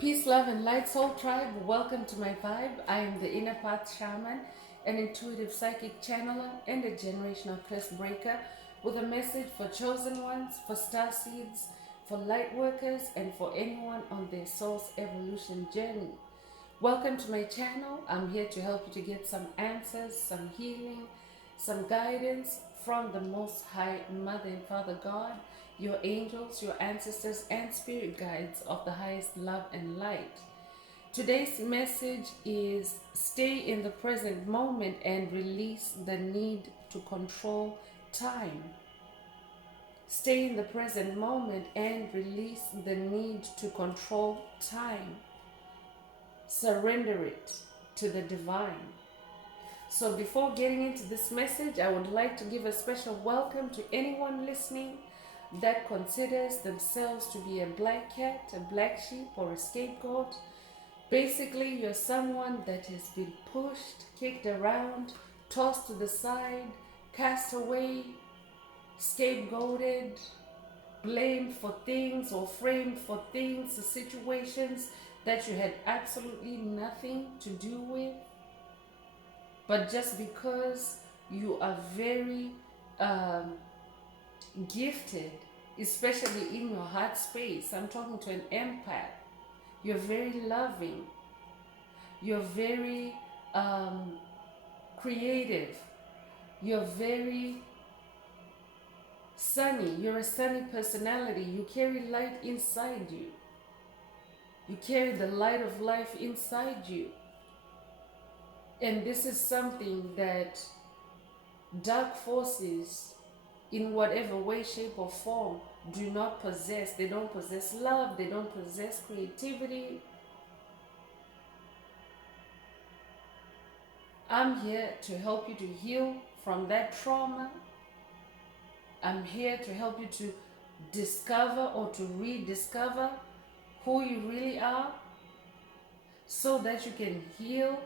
Peace, love, and light, soul tribe. Welcome to my vibe. I am the inner path shaman, an intuitive psychic channeler, and a generational curse breaker with a message for chosen ones, for star seeds, for light workers, and for anyone on their soul's evolution journey. Welcome to my channel. I'm here to help you to get some answers, some healing, some guidance from the Most High Mother and Father God, your angels, your ancestors, and spirit guides of the highest love and light. Today's message is stay in the present moment and release the need to control time. Stay in the present moment and release the need to control time. Surrender it to the divine. So before getting into this message, I would like to give a special welcome to anyone listening that considers themselves to be a black cat, a black sheep, or a scapegoat. Basically, you're someone that has been pushed, kicked around, tossed to the side, cast away, scapegoated, blamed for things or framed for things, or situations that you had absolutely nothing to do with. But just because you are very gifted, especially in your heart space, I'm talking to an empath, you're very loving, you're very creative, you're very sunny, you're a sunny personality, you carry light inside you. You carry the light of life inside you. And this is something that dark forces, in whatever way, shape, or form, do not possess. They don't possess love. They don't possess creativity. I'm here to help you to heal from that trauma. I'm here to help you to discover or to rediscover who you really are, so that you can heal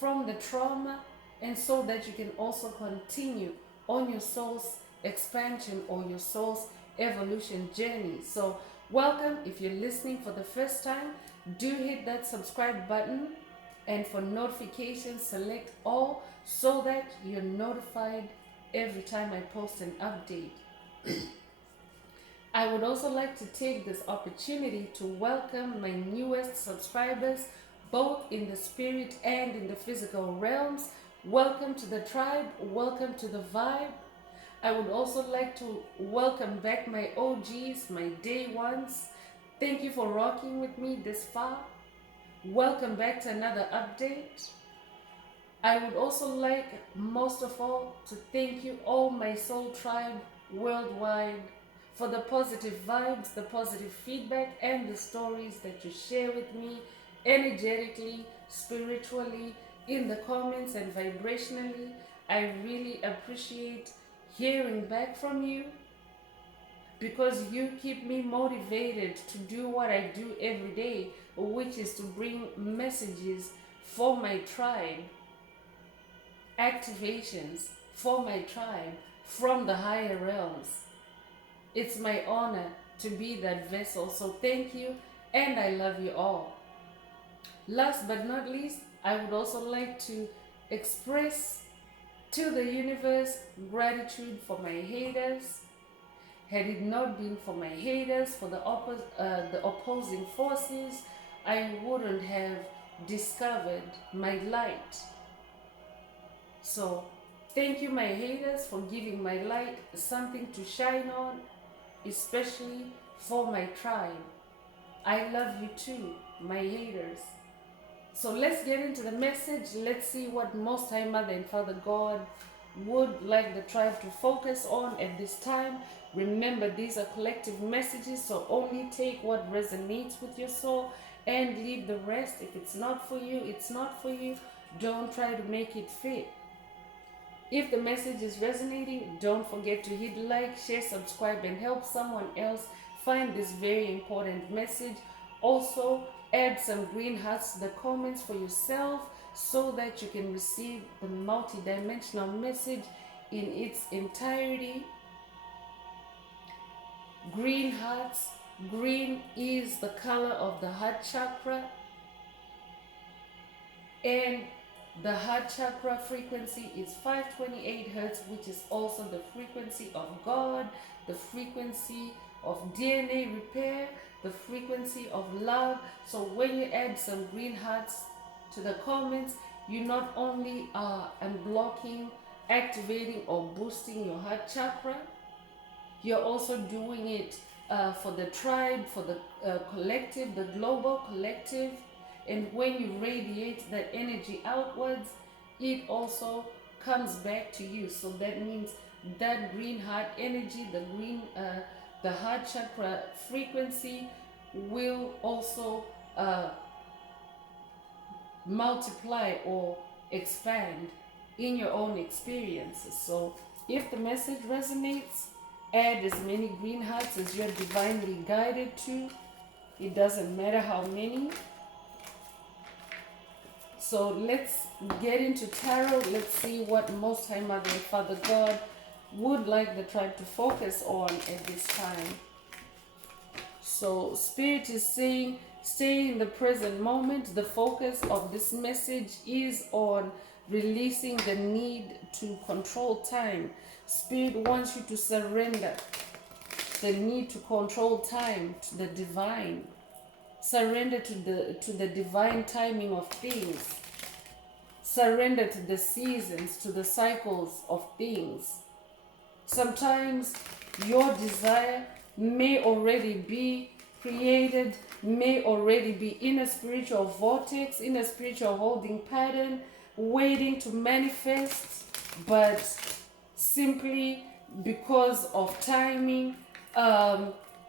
from the trauma and so that you can also continue on your soul's expansion or your soul's evolution journey. So welcome. If you're listening for the first time, do hit that subscribe button, and for notifications select all so that you're notified every time I post an update. I would also like to take this opportunity to welcome my newest subscribers, both in the spirit and in the physical realms. Welcome to the tribe. Welcome to the vibe. I would also like to welcome back my OGs, my day ones. Thank you for rocking with me this far. Welcome back to another update. I would also like, most of all, to thank you, all my soul tribe worldwide, for the positive vibes, the positive feedback, and the stories that you share with me energetically, spiritually, in the comments and vibrationally. I really appreciate hearing back from you, because you keep me motivated to do what I do every day, which is to bring messages for my tribe, activations for my tribe from the higher realms. It's my honor to be that vessel. So thank you, and I love you all. Last but not least, I would also like to express to the universe gratitude for my haters. Had it not been for my haters, for the opposing forces, I wouldn't have discovered my light. So thank you, my haters, for giving my light something to shine on, especially for my tribe. I love you too, my haters. So let's get into the message. Let's see what Most High Mother and Father God would like the tribe to focus on at this time. Remember, these are collective messages, so only take what resonates with your soul and leave the rest. If it's not for you, it's not for you. Don't try to make it fit. If the message is resonating, don't forget to hit like, share, subscribe, and help someone else find this very important message. Also, add some green hearts to the comments for yourself so that you can receive the multi-dimensional message in its entirety. Green hearts Green is the color of the heart chakra, and the heart chakra frequency is 528 hertz, which is also the frequency of God, the frequency of DNA repair, the frequency of love. So when you add some green hearts to the comments, you not only are unblocking, activating, or boosting your heart chakra, you're also doing it for the tribe, for the collective, the global collective. And when you radiate that energy outwards, it also comes back to you. So that means that green heart energy, the heart chakra frequency will also multiply or expand in your own experiences. So if the message resonates, add as many green hearts as you're divinely guided to. It doesn't matter how many. So let's get into tarot. Let's see what Most High Mother and Father God would like the tribe to focus on at this time. So Spirit is saying, stay in the present moment. The focus of this message is on releasing the need to control time. Spirit wants you to surrender the need to control time to the divine. Surrender to the divine timing of things. Surrender to the seasons, to the cycles of things. Sometimes your desire may already be created, may already be in a spiritual vortex, in a spiritual holding pattern, waiting to manifest, but simply because of timing,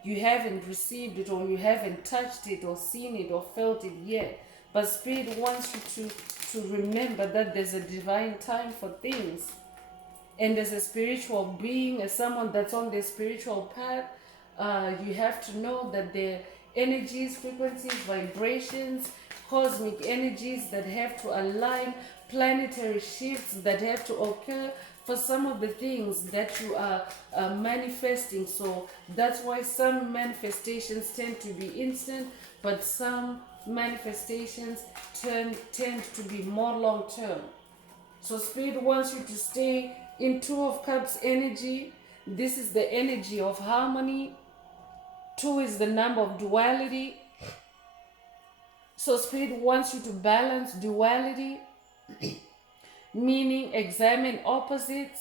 you haven't received it, or you haven't touched it, or seen it, or felt it yet. But Spirit wants you to remember that there's a divine time for things. And as a spiritual being, as someone that's on the spiritual path, you have to know that the energies, frequencies, vibrations, cosmic energies that have to align, planetary shifts that have to occur for some of the things that you are manifesting. So that's why some manifestations tend to be instant, but some manifestations tend to be more long term. So Spirit wants you to stay in Two of Cups energy. This is the energy of harmony. 2 is the number of duality. So Spirit wants you to balance duality, meaning examine opposites,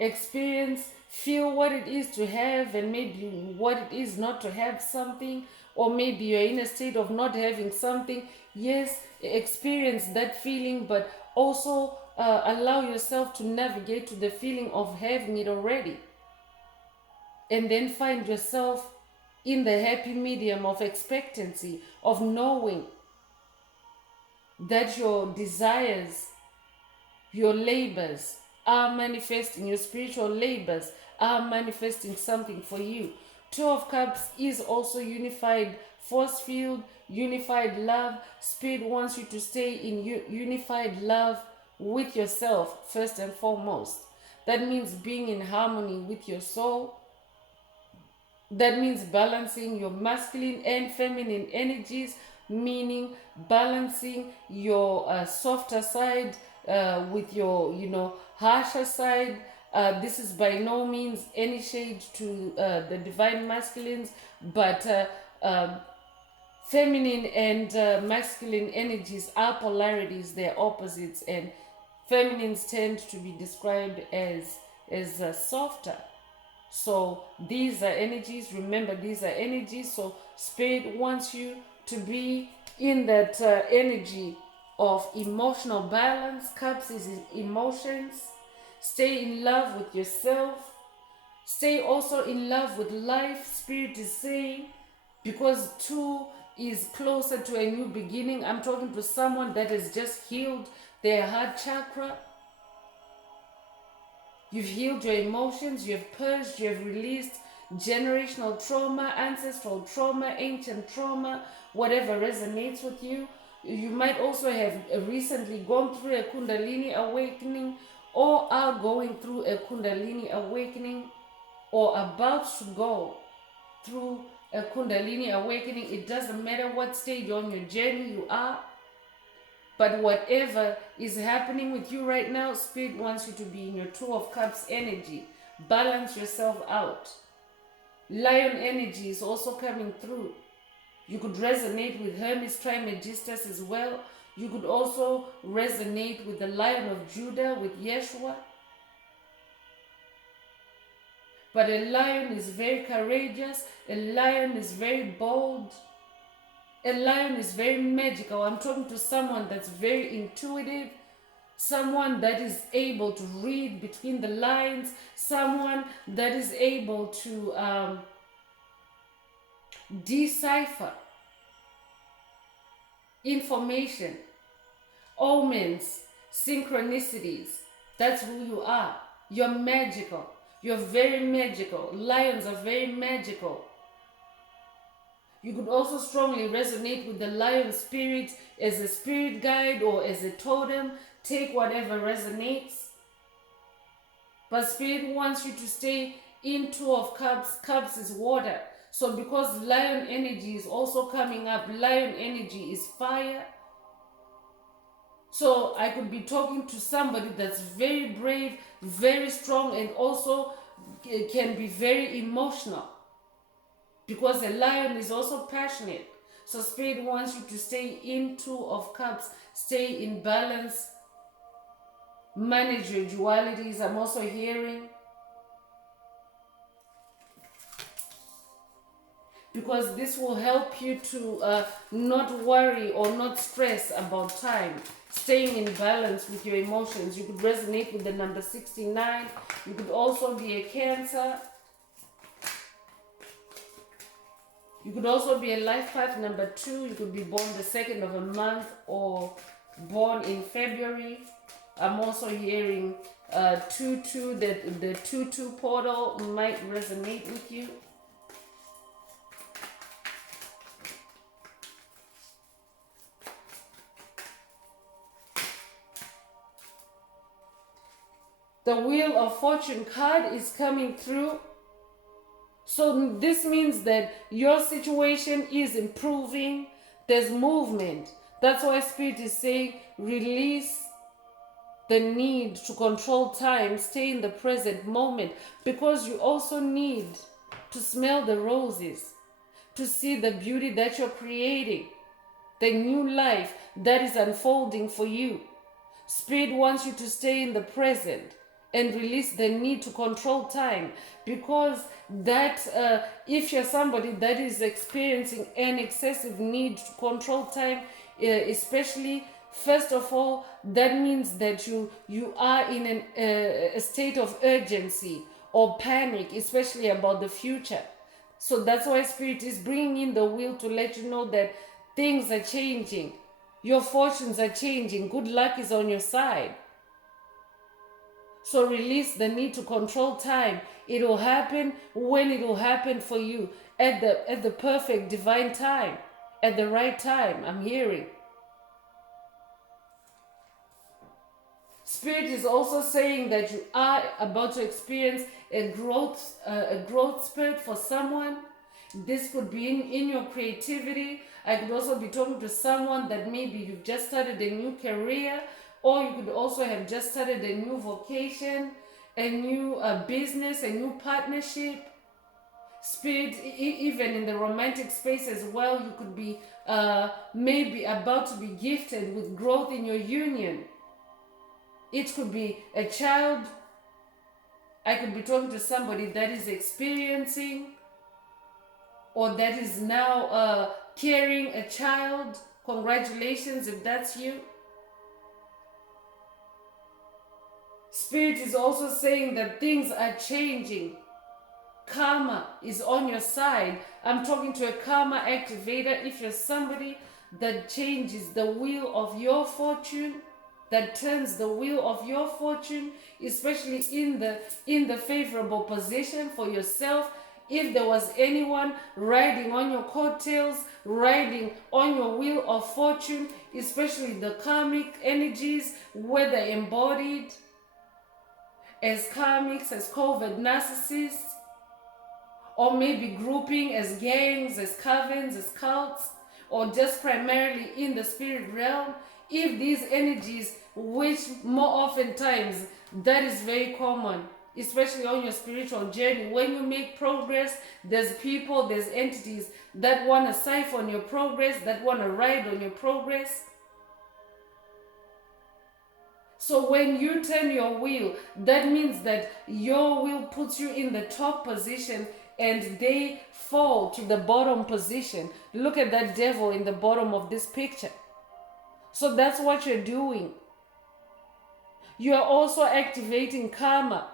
experience, feel what it is to have and maybe what it is not to have something, or maybe you're in a state of not having something. Yes, experience that feeling, but also allow yourself to navigate to the feeling of having it already. And then find yourself in the happy medium of expectancy, of knowing that your desires, your labors are manifesting, your spiritual labors are manifesting something for you. 2 of Cups is also unified force field, unified love. Spirit wants you to stay in unified love with yourself first and foremost. That means being in harmony with your soul. That means balancing your masculine and feminine energies, meaning balancing your softer side with your, harsher side. This is by no means any shade to the divine masculines, but feminine and masculine energies are polarities, they're opposites, and feminines tend to be described as softer. So these are energies. Remember, these are energies. So Spirit wants you to be in that energy of emotional balance. Cups is emotions. Stay in love with yourself. Stay also in love with life. Spirit is saying, because 2 is closer to a new beginning. I'm talking to someone that has just healed their heart chakra. You've healed your emotions, you've purged, you've released generational trauma, ancestral trauma, ancient trauma, whatever resonates with you. You might also have recently gone through a Kundalini awakening, or are going through a Kundalini awakening, or about to go through a Kundalini awakening. It doesn't matter what stage on your journey you are, but whatever is happening with you right now, Spirit wants you to be in your Two of Cups energy. Balance yourself out. Lion energy is also coming through. You could resonate with Hermes Trismegistus as well. You could also resonate with the Lion of Judah, with Yeshua. But a lion is very courageous. A lion is very bold. A lion is very magical. I'm talking to someone that's very intuitive, someone that is able to read between the lines, someone that is able to decipher information, omens, synchronicities. That's who you are. You're magical. You're very magical. Lions are very magical. You could also strongly resonate with the lion spirit as a spirit guide or as a totem. Take whatever resonates. But Spirit wants you to stay in Two of Cups. Cups is water. So because lion energy is also coming up, lion energy is fire. So I could be talking to somebody that's very brave, very strong, and also can be very emotional. Because a lion is also passionate. So Spirit wants you to stay in Two of Cups, stay in balance, manage your dualities. I'm also hearing. Because this will help you to not worry or not stress about time. Staying in balance with your emotions. You could resonate with the number 69. You could also be a Cancer. You could also be a life path number 2. You could be born the 2nd of a month or born in February. I'm also hearing 2-2, that the 2-2 portal might resonate with you. The Wheel of Fortune card is coming through. So this means that your situation is improving. There's movement. That's why Spirit is saying release the need to control time. Stay in the present moment. Because you also need to smell the roses. To see the beauty that you're creating. The new life that is unfolding for you. Spirit wants you to stay in the present and release the need to control time, because that if you're somebody that is experiencing an excessive need to control time, especially first of all, that means that you are in a state of urgency or panic, especially about the future. So that's why Spirit is bringing in the wheel to let you know that things are changing, your fortunes are changing, good luck is on your side. So release the need to control time. It will happen when it will happen for you, at the perfect divine time, at the right time. I'm hearing. Spirit is also saying that you are about to experience a growth spurt for someone. This could be in your creativity. I could also be talking to someone that maybe you've just started a new career, or you could also have just started a new vocation, a new business, a new partnership. Spirit, even in the romantic space as well, you could be maybe about to be gifted with growth in your union. It could be a child. I could be talking to somebody that is experiencing or that is now carrying a child. Congratulations if that's you. Spirit is also saying that things are changing. Karma is on your side. I'm talking to a karma activator. If you're somebody that changes the wheel of your fortune, that turns the wheel of your fortune, especially in the favorable position for yourself. If there was anyone riding on your coattails, riding on your wheel of fortune, especially the karmic energies, whether embodied as karmics, as covert narcissists, or maybe grouping as gangs, as covens, as cults, or just primarily in the spirit realm, if these energies, which more often times that is very common, especially on your spiritual journey, when you make progress, there's people, there's entities that want to siphon your progress, that want to ride on your progress. So when you turn your wheel, that means that your wheel puts you in the top position and they fall to the bottom position. Look at that devil in the bottom of this picture. So that's what you're doing. You are also activating karma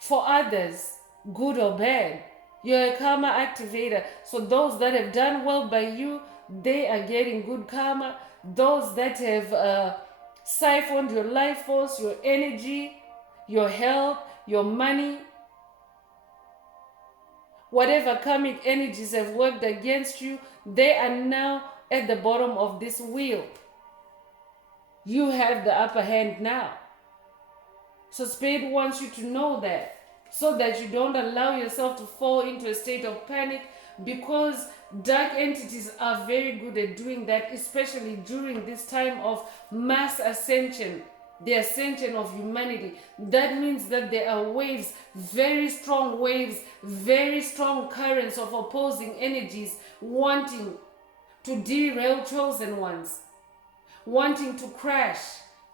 for others, good or bad. You're a karma activator. So those that have done well by you, they are getting good karma. Those that have siphoned your life force, your energy, your health, your money, whatever karmic energies have worked against you, they are now at the bottom of this wheel. You have the upper hand now. So Spirit wants you to know that, so that you don't allow yourself to fall into a state of panic, because dark entities are very good at doing that, especially during this time of mass ascension, the ascension of humanity. That means that there are waves, very strong waves, very strong currents of opposing energies wanting to derail chosen ones, wanting to crash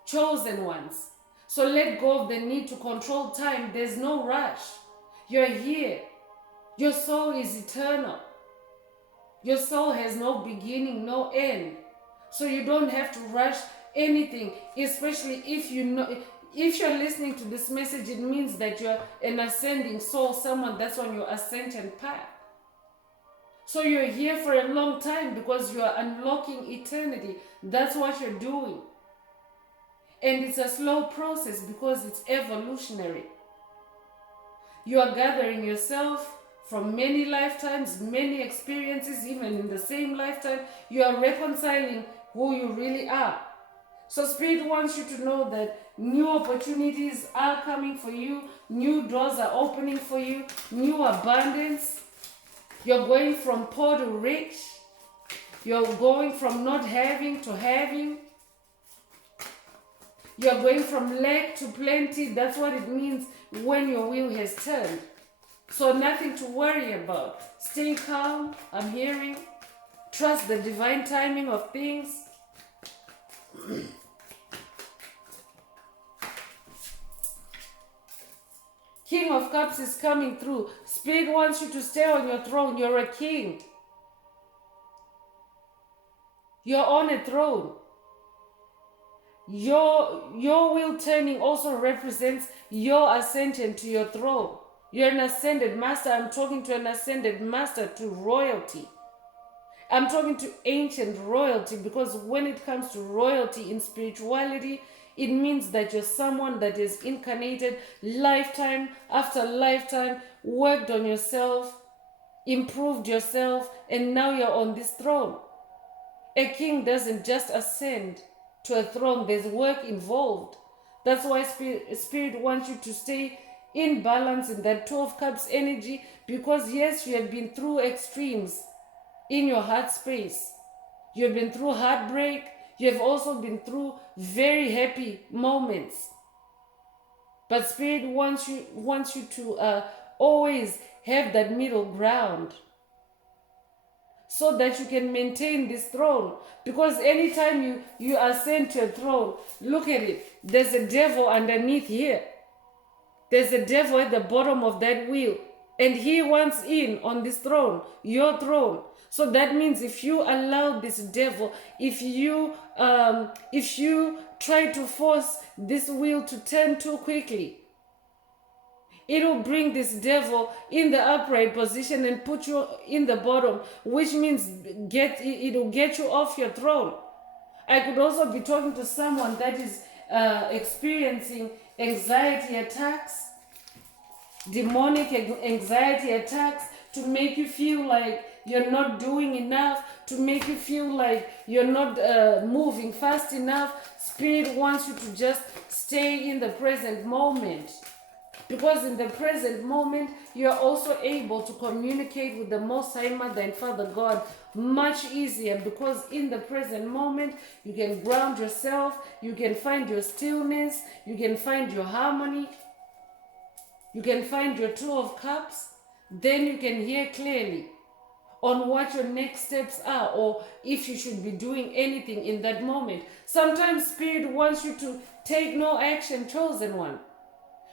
chosen ones. So let go of the need to control time. There's no rush. You're here. Your soul is eternal. Your soul has no beginning, no end. So you don't have to rush anything, especially if you know, if you're listening to this message, it means that you're an ascending soul, someone that's on your ascension path. So you're here for a long time because you are unlocking eternity. That's what you're doing. And it's a slow process because it's evolutionary. You are gathering yourself from many lifetimes, many experiences, even in the same lifetime. You are reconciling who you really are. So Spirit wants you to know that new opportunities are coming for you, new doors are opening for you, new abundance. You're going from poor to rich. You're going from not having to having. You're going from lack to plenty. That's what it means when your wheel has turned. So nothing to worry about. Stay calm, I'm hearing. Trust the divine timing of things. King of Cups is coming through. Spirit wants you to stay on your throne. You're a king. You're on a throne. Your wheel turning also represents your ascension to your throne. You're an ascended master. I'm talking to an ascended master, to royalty. I'm talking to ancient royalty, because when it comes to royalty in spirituality, it means that you're someone that is incarnated lifetime after lifetime, worked on yourself, improved yourself, and now you're on this throne. A king doesn't just ascend to a throne. There's work involved. That's why Spirit wants you to stay in balance in that 12 cups energy, because yes, you have been through extremes in your heart space. You've been through heartbreak. You have also been through very happy moments. But Spirit wants you to always have that middle ground, so that you can maintain this throne. Because anytime you ascend to a throne, look at it, there's a devil underneath here. There's a devil at the bottom of that wheel, and he wants in on this throne, your throne. So that means if you allow this devil, if you try to force this wheel to turn too quickly, it will bring this devil in the upright position and put you in the bottom, which means it will get you off your throne. I could also be talking to someone that is experiencing anxiety attacks, demonic anxiety attacks, to make you feel like you're not doing enough, to make you feel like you're not moving fast enough. Spirit wants you to just stay in the present moment. Because in the present moment, you are also able to communicate with the Most High Mother and Father God much easier, because in the present moment, you can ground yourself, you can find your stillness, you can find your harmony, you can find your Two of Cups, then you can hear clearly on what your next steps are, or if you should be doing anything in that moment. Sometimes Spirit wants you to take no action, chosen one,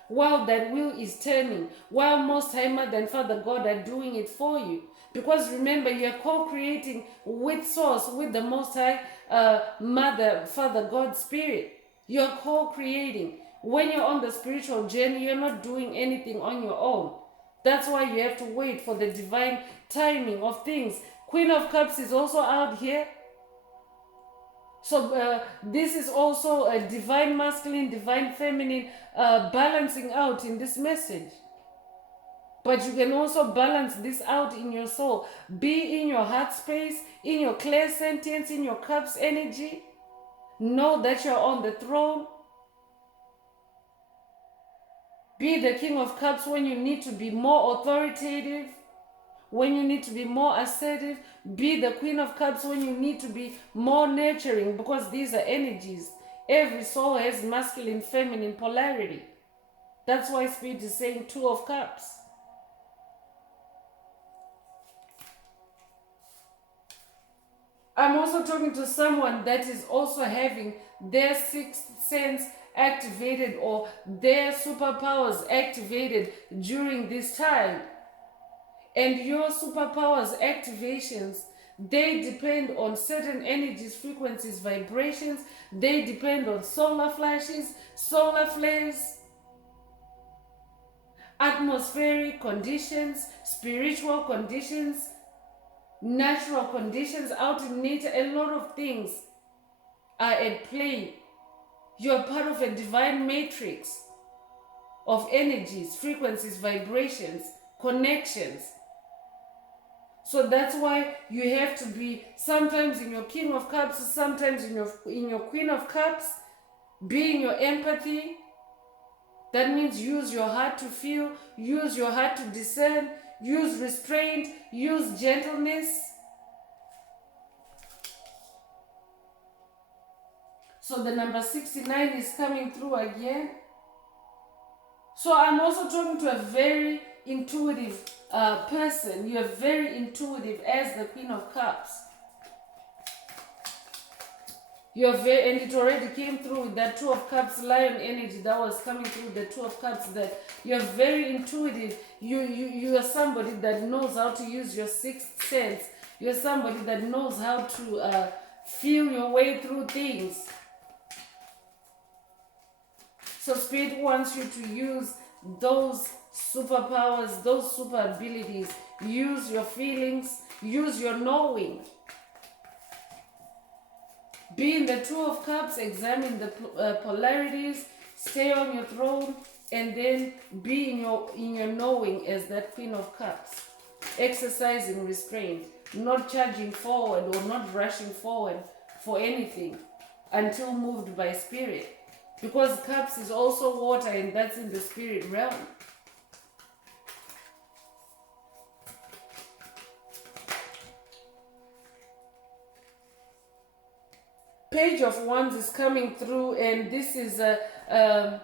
while that wheel is turning, while Most High Mother and Father God are doing it for you. Because remember, you are co-creating with Source, with the Most High Mother, Father God Spirit. You are co-creating. When you're on the spiritual journey, you're not doing anything on your own. That's why you have to wait for the divine timing of things. Queen of Cups is also out here. So this is also a divine masculine, divine feminine balancing out in this message. But you can also balance this out in your soul. Be in your heart space, in your clear sentience, in your cups energy. Know that you're on the throne. Be the King of Cups when you need to be more authoritative, when you need to be more assertive. Be the Queen of Cups when you need to be more nurturing, because these are energies. Every soul has masculine, feminine polarity. That's why Spirit is saying Two of Cups. I'm also talking to someone that is also having their sixth sense activated, or their superpowers activated during this time. And your superpowers activations, they depend on certain energies, frequencies, vibrations. They depend on solar flashes, solar flares, atmospheric conditions, spiritual conditions, natural conditions out in nature. A lot of things are at play. You're part of a divine matrix of energies, frequencies, vibrations, connections. So that's why you have to be sometimes in your King of Cups, sometimes in your Queen of Cups. Be in your empathy. That means use your heart to feel, use your heart to discern, use restraint, use gentleness. So the number 69 is coming through again. So I'm also talking to a very intuitive person. You're very intuitive as the Queen of Cups. You're very, and it already came through with that Two of Cups, lion energy that was coming through the Two of Cups, that you're very intuitive. You are somebody that knows how to use your sixth sense. You're somebody that knows how to feel your way through things. So Spirit wants you to use those superpowers, those super abilities. Use your feelings, use your knowing. Be in the Two of Cups, examine the polarities, stay on your throne, and then be in your knowing as that Queen of Cups. Exercising restraint, not charging forward or not rushing forward for anything until moved by Spirit. Because Cups is also water, and that's in the spirit realm. Page of Wands is coming through, and this is a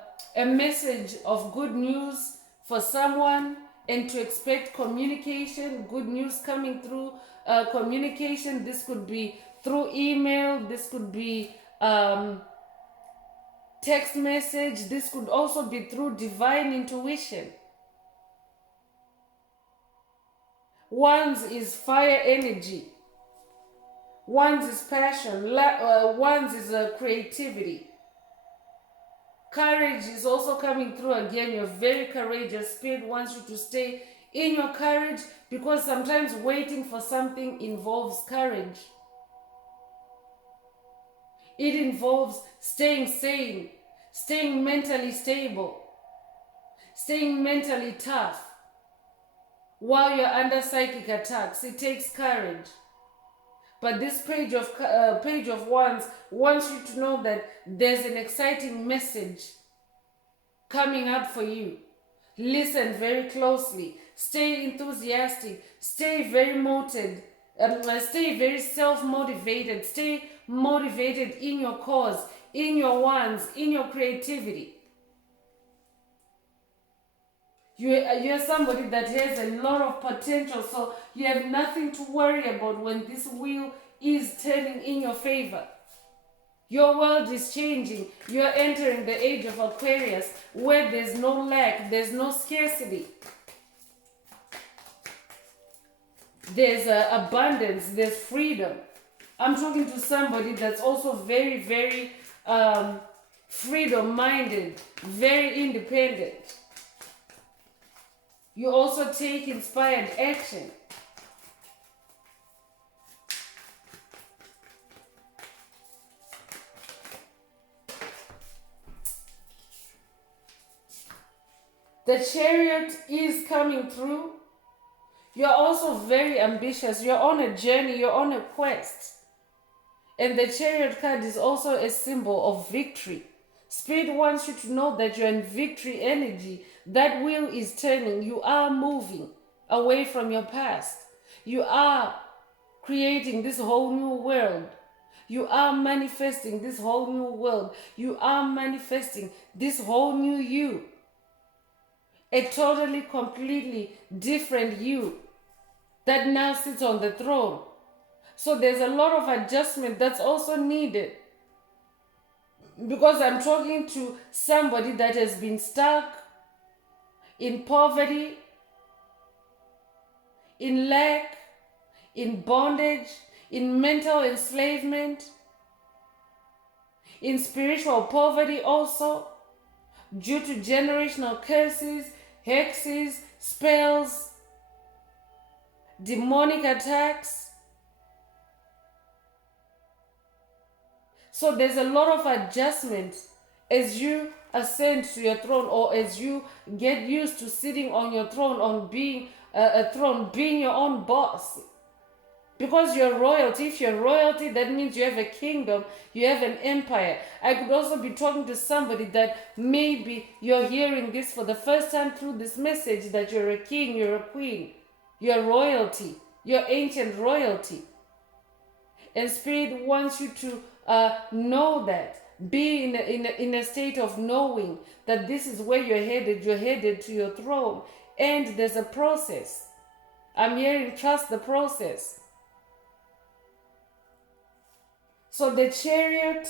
message of good news for someone, and to expect communication, good news coming through communication. This could be through email, this could be text message, this could also be through divine intuition. Wands is fire energy. Wands is passion. Wands is creativity. Courage is also coming through again. You're very courageous. Spirit wants you to stay in your courage, because sometimes waiting for something involves courage. It involves staying sane, staying mentally stable, staying mentally tough while you're under psychic attacks. It takes courage. But this page of Wands wants you to know that there's an exciting message coming up for you. Listen very closely. Stay enthusiastic. Stay very motivated. Stay very self-motivated. Stay motivated in your cause, in your wants, in your creativity. You're somebody that has a lot of potential, so you have nothing to worry about when this wheel is turning in your favor. Your world is changing. You're entering the age of Aquarius where there's no lack, there's no scarcity. There's abundance, there's freedom. I'm talking to somebody that's also very, very freedom-minded, very independent. You also take inspired action. The Chariot is coming through. You're also very ambitious. You're on a journey. You're on a quest. And the Chariot card is also a symbol of victory. Spirit wants you to know that you're in victory energy. That wheel is turning. You are moving away from your past. You are creating this whole new world. You are manifesting this whole new world. You are manifesting this whole new you. A totally, completely different you that now sits on the throne. So there's a lot of adjustment that's also needed. Because I'm talking to somebody that has been stuck in poverty, in lack, in bondage, in mental enslavement, in spiritual poverty also, due to generational curses, hexes, spells, demonic attacks. So there's a lot of adjustment as you ascend to your throne, or as you get used to sitting on your throne, on being a throne, being your own boss. Because you're royalty. If you're royalty, that means you have a kingdom, you have an empire. I could also be talking to somebody that maybe you're hearing this for the first time through this message, that you're a king, you're a queen, you're royalty, you're ancient royalty. And Spirit wants you to know that. Be in a state of knowing that this is where you're headed to your throne. And there's a process. I'm hearing trust the process. So the Chariot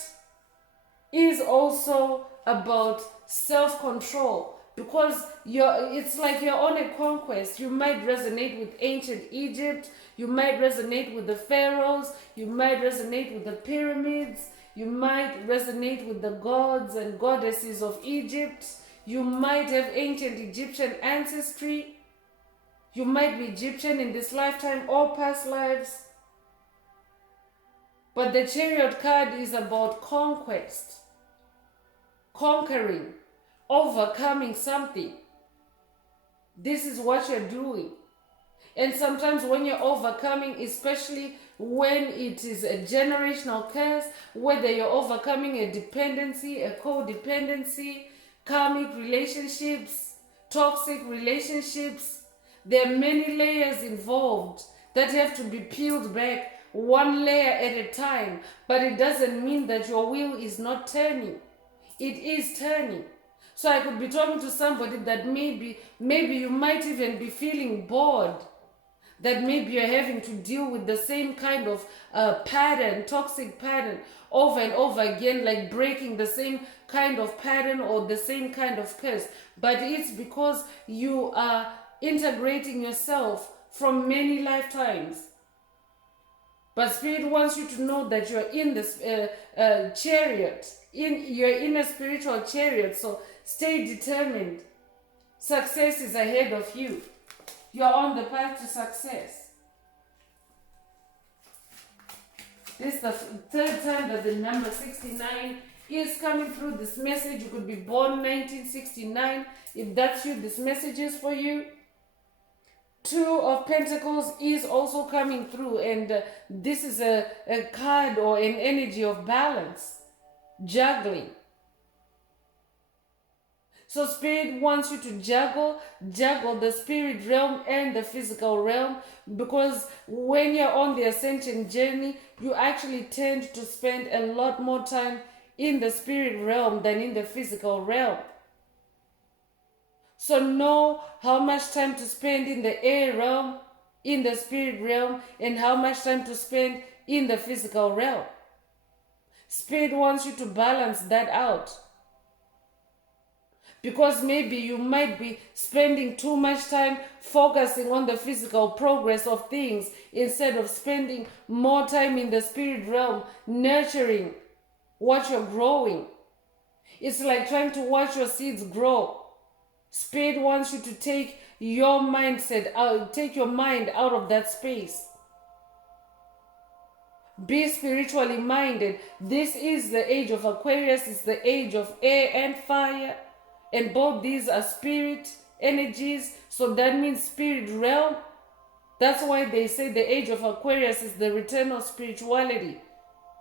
is also about self-control, because it's like you're on a conquest. You might resonate with ancient Egypt, you might resonate with the pharaohs, you might resonate with the pyramids, you might resonate with the gods and goddesses of Egypt, you might have ancient Egyptian ancestry, you might be Egyptian in this lifetime or past lives. But the Chariot card is about conquest, conquering, overcoming something. This is what you're doing. And sometimes when you're overcoming, especially when it is a generational curse, whether you're overcoming a dependency, a codependency, karmic relationships, toxic relationships, there are many layers involved that have to be peeled back, one layer at a time. But it doesn't mean that your wheel is not turning. It is turning. So I could be talking to somebody that maybe you might even be feeling bored, that maybe you're having to deal with the same kind of pattern, toxic pattern, over and over again, like breaking the same kind of pattern or the same kind of curse. But it's because you are integrating yourself from many lifetimes. But Spirit wants you to know that you're in this chariot. You're in a spiritual chariot. So stay determined. Success is ahead of you. You're on the path to success. This is the third time that the number 69 is coming through this message. You could be born 1969. If that's you, this message is for you. 2 of Pentacles is also coming through, and this is a card or an energy of balance, juggling. So Spirit wants you to juggle the spirit realm and the physical realm, because when you're on the ascension journey, you actually tend to spend a lot more time in the spirit realm than in the physical realm. So know how much time to spend in the air realm, in the spirit realm, and how much time to spend in the physical realm. Spirit wants you to balance that out. Because maybe you might be spending too much time focusing on the physical progress of things instead of spending more time in the spirit realm, nurturing what you're growing. It's like trying to watch your seeds grow. Spirit wants you to take your mindset out, take your mind out of that space. Be spiritually minded. This is the age of Aquarius. It's the age of air and fire. And both these are spirit energies. So that means spirit realm. That's why they say the age of Aquarius is the return of spirituality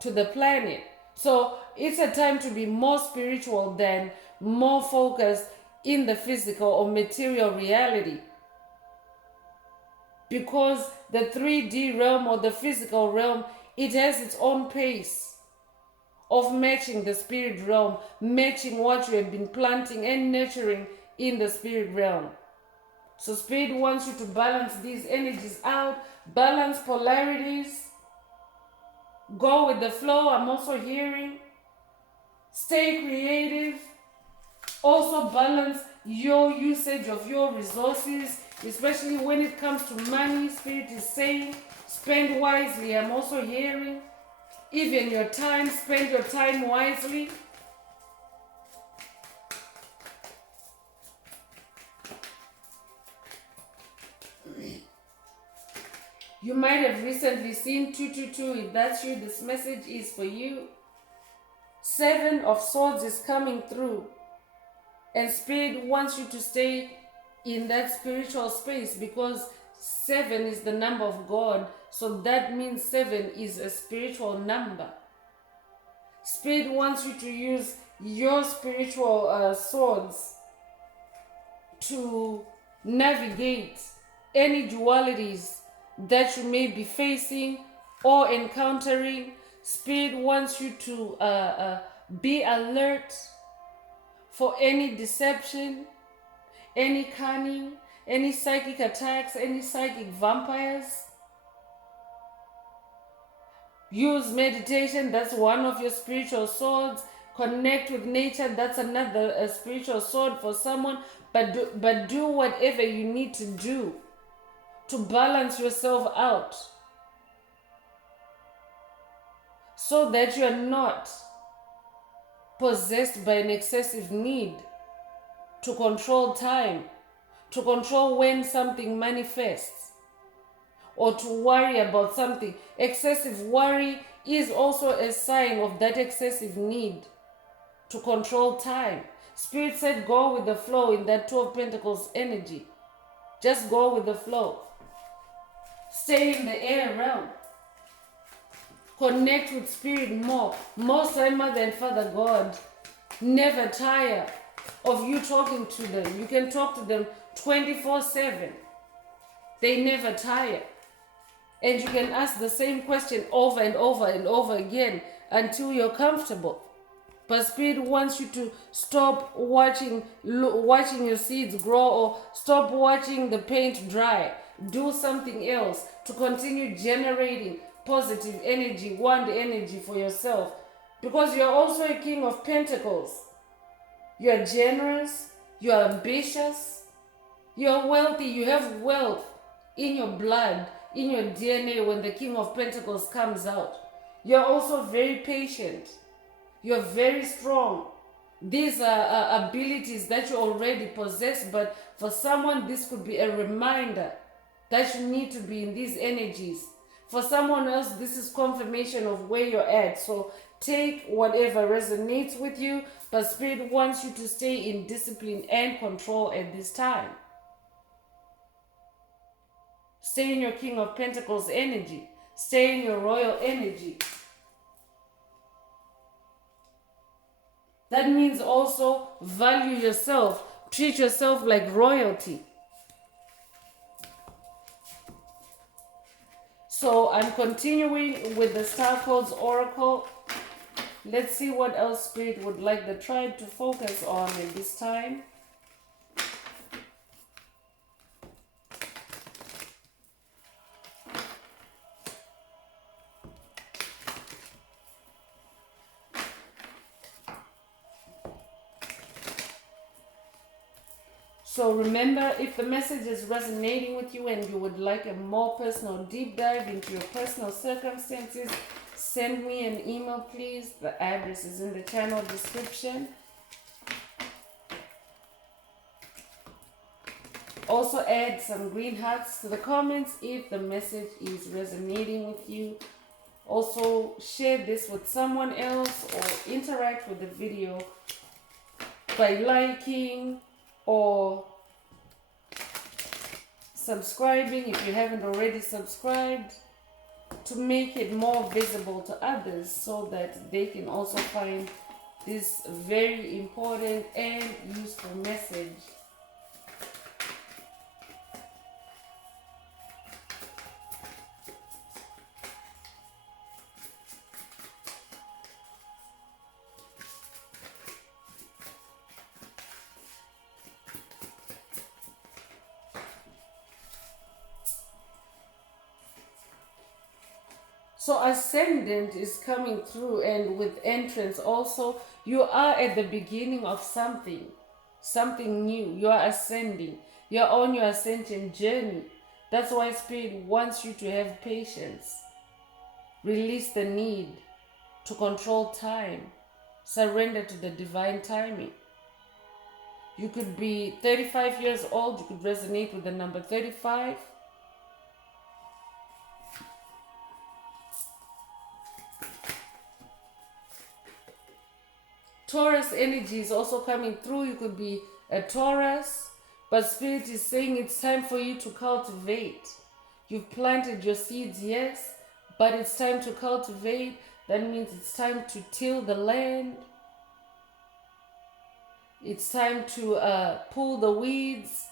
to the planet. So it's a time to be more spiritual than more focused in the physical or material reality. Because the 3D realm or the physical realm, it has its own pace of matching the spirit realm, matching what you have been planting and nurturing in the spirit realm. So Spirit wants you to balance these energies out, balance polarities, go with the flow. I'm also hearing, stay creative, also balance your usage of your resources, especially when it comes to money. Spirit is saying, spend wisely. I'm also hearing, even your time, spend your time wisely. You might have recently seen 222. If that's you, this message is for you. 7 of Swords is coming through. And Spirit wants you to stay in that spiritual space, because 7 is the number of God. So that means 7 is a spiritual number. Spirit wants you to use your spiritual swords to navigate any dualities that you may be facing or encountering. Spirit wants you to be alert for any deception, any cunning, any psychic attacks, any psychic vampires. Use meditation, that's one of your spiritual swords. Connect with nature, that's another spiritual sword for someone. But do whatever you need to do to balance yourself out, so that you are not possessed by an excessive need to control time, to control when something manifests, or to worry about something. Excessive worry is also a sign of that excessive need to control time. Spirit said go with the flow in that 2 of Pentacles energy. Just go with the flow. Stay in the air realm. Connect with Spirit more. Most High Mother and Father God never tire of you talking to them. You can talk to them 24/7. They never tire. And you can ask the same question over and over and over again until you're comfortable. But Spirit wants you to stop watching your seeds grow, or stop watching the paint dry. Do something else to continue generating positive energy, wand energy for yourself. Because you're also a King of Pentacles. You're generous, you're ambitious, you're wealthy, you have wealth in your blood, in your DNA when the King of Pentacles comes out. You're also very patient. You're very strong. These are abilities that you already possess, but for someone, this could be a reminder that you need to be in these energies. For someone else, this is confirmation of where you're at. So take whatever resonates with you, but Spirit wants you to stay in discipline and control at this time. Stay in your King of Pentacles energy. Stay in your royal energy. That means also value yourself. Treat yourself like royalty. So I'm continuing with the Star Codes Oracle. Let's see what else Spirit would like the tribe to focus on in this time. So remember, if the message is resonating with you and you would like a more personal deep dive into your personal circumstances, send me an email, please. The address is in the channel description. Also add some green hearts to the comments if the message is resonating with you. Also share this with someone else or interact with the video by liking or subscribing if you haven't already subscribed, to make it more visible to others so that they can also find this very important and useful message. So ascendant is coming through, and with entrance also, you are at the beginning of something new. You are ascending. You are on your ascension journey. That's why Spirit wants you to have patience. Release the need to control time. Surrender to the divine timing. You could be 35 years old. You could resonate with the number 35. Taurus energy is also coming through. You could be a Taurus, but Spirit is saying it's time for you to cultivate. You've planted your seeds, yes, but it's time to cultivate. That means it's time to till the land. It's time to pull the weeds.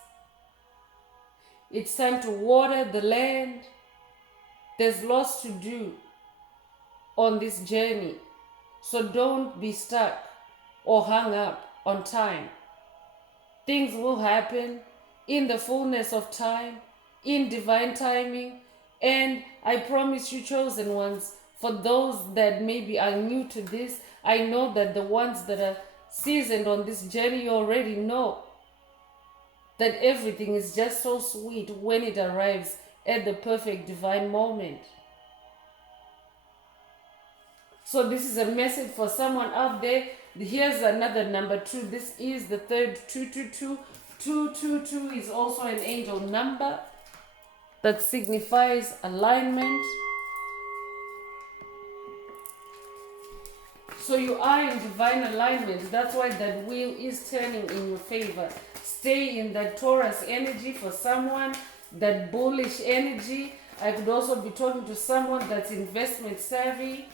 It's time to water the land. There's lots to do on this journey. So don't be stuck or hung up on time. Things will happen in the fullness of time, in divine timing. And I promise you, chosen ones, for those that maybe are new to this, I know that the ones that are seasoned on this journey already know that everything is just so sweet when it arrives at the perfect divine moment. So this is a message for someone out there. Here's another number 2. This is the third 222. 222 is also an angel number that signifies alignment. So you are in divine alignment. That's why that wheel is turning in your favor. Stay in that Taurus energy for someone, that bullish energy. I could also be talking to someone that's investment savvy.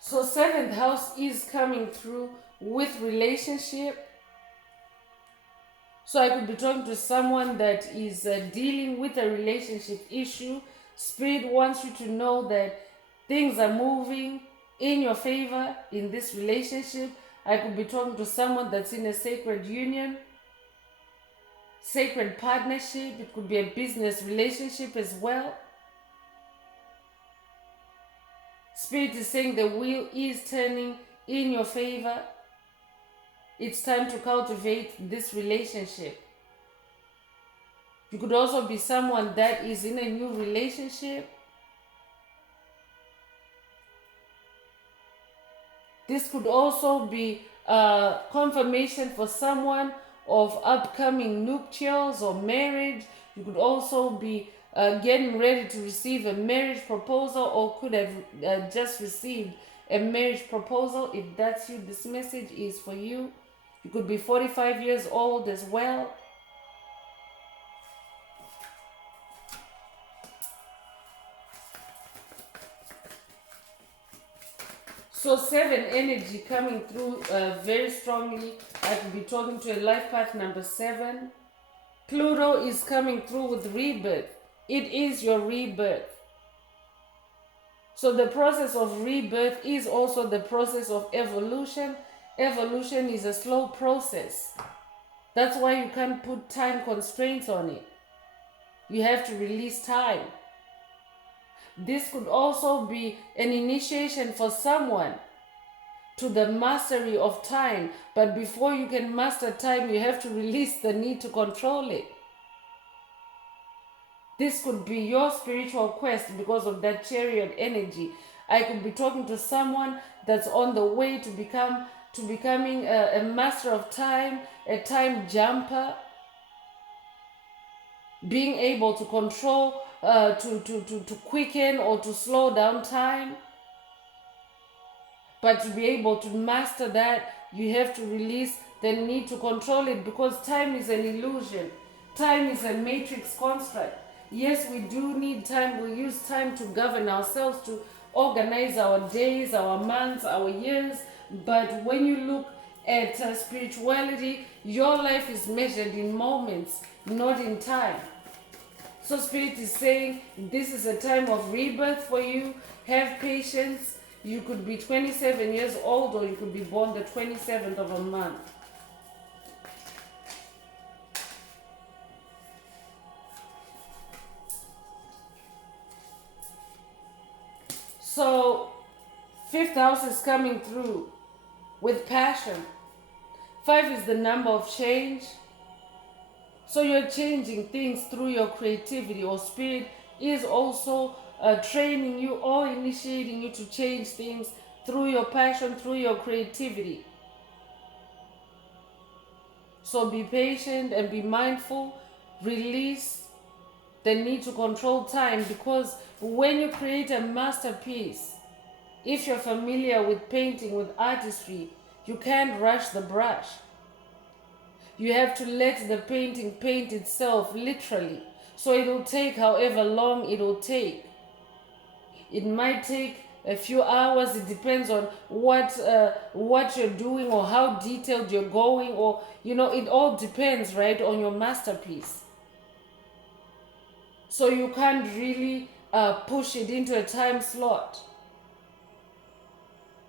So 7th house is coming through with relationship. So I could be talking to someone that is dealing with a relationship issue. Spirit wants you to know that things are moving in your favor in this relationship. I could be talking to someone that's in a sacred union, sacred partnership. It could be a business relationship as well. Spirit is saying the wheel is turning in your favor. It's time to cultivate this relationship. You could also be someone that is in a new relationship. This could also be confirmation for someone of upcoming nuptials or marriage. You could also be getting ready to receive a marriage proposal, or could have just received a marriage proposal. If that's you, this message is for you. You could be 45 years old as well. So 7 energy coming through very strongly. I could be talking to a life path number 7. Pluto is coming through with rebirth. It is your rebirth. So the process of rebirth is also the process of evolution. Evolution is a slow process. That's why you can't put time constraints on it. You have to release time. This could also be an initiation for someone to the mastery of time. But before you can master time, you have to release the need to control it. This could be your spiritual quest because of that chariot energy. I could be talking to someone that's on the way to becoming a master of time, a time jumper, being able to control, to quicken or to slow down time. But to be able to master that, you have to release the need to control it, because time is an illusion. Time is a matrix construct. Yes, we do need time. We use time to govern ourselves, to organize our days, our months, our years. But when you look at spirituality, your life is measured in moments, not in time. So Spirit is saying this is a time of rebirth for you. Have patience. You could be 27 years old, or you could be born the 27th of a month. So 5th house is coming through with passion. 5 is the number of change. So you're changing things through your creativity, or Spirit is also training you or initiating you to change things through your passion, through your creativity. So be patient and be mindful. Release the need to control time, because when you create a masterpiece, if you're familiar with painting, with artistry, you can't rush the brush. You have to let the painting paint itself, literally. So it will take however long it will take. It might take a few hours. It depends on what you're doing, or how detailed you're going, or it all depends, right, on your masterpiece. So you can't really push it into a time slot.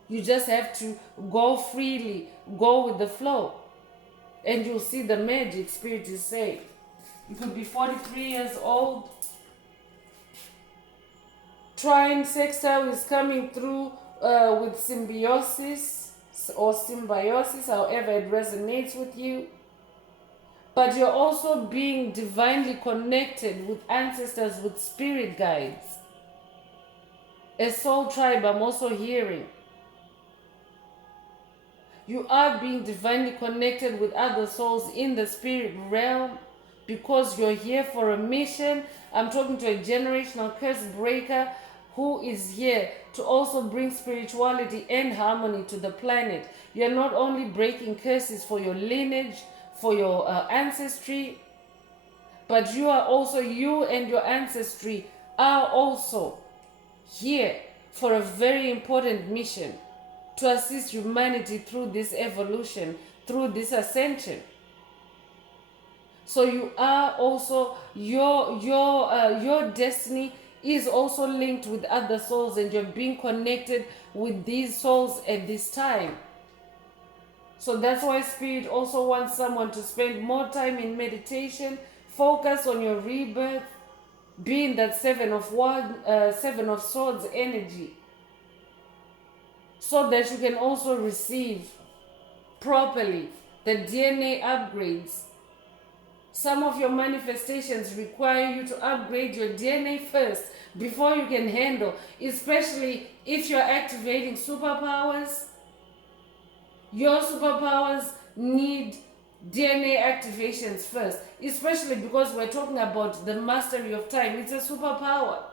You just have to go freely, go with the flow, and you'll see the magic. Spirit is saying you could be 43 years old. Trine sextile is coming through with symbiosis, however it resonates with you. But you're also being divinely connected with ancestors, with spirit guides. A soul tribe, I'm also hearing. You are being divinely connected with other souls in the spirit realm, because you're here for a mission. I'm talking to a generational curse breaker who is here to also bring spirituality and harmony to the planet. You're not only breaking curses for your lineage, for your ancestry, but you and your ancestry are also here for a very important mission, to assist humanity through this evolution, through this ascension. So you are also, your destiny is also linked with other souls, and you're being connected with these souls at this time. So that's why Spirit also wants someone to spend more time in meditation, focus on your rebirth, being that Seven of Swords energy, so that you can also receive properly the DNA upgrades. Some of your manifestations require you to upgrade your DNA first before you can handle, especially if you're activating superpowers. Your superpowers need DNA activations first, especially because we're talking about the mastery of time. It's a superpower.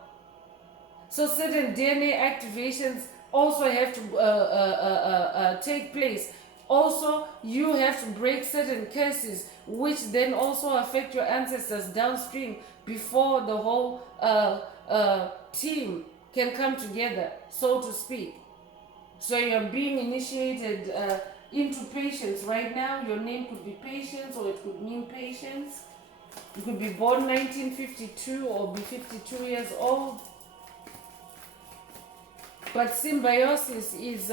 So certain DNA activations also have to take place. Also, you have to break certain curses, which then also affect your ancestors downstream before the whole team can come together, so to speak. So you're being initiated into patience right now. Your name could be Patience, or it could mean patience. You could be born 1952 or be 52 years old. But symbiosis is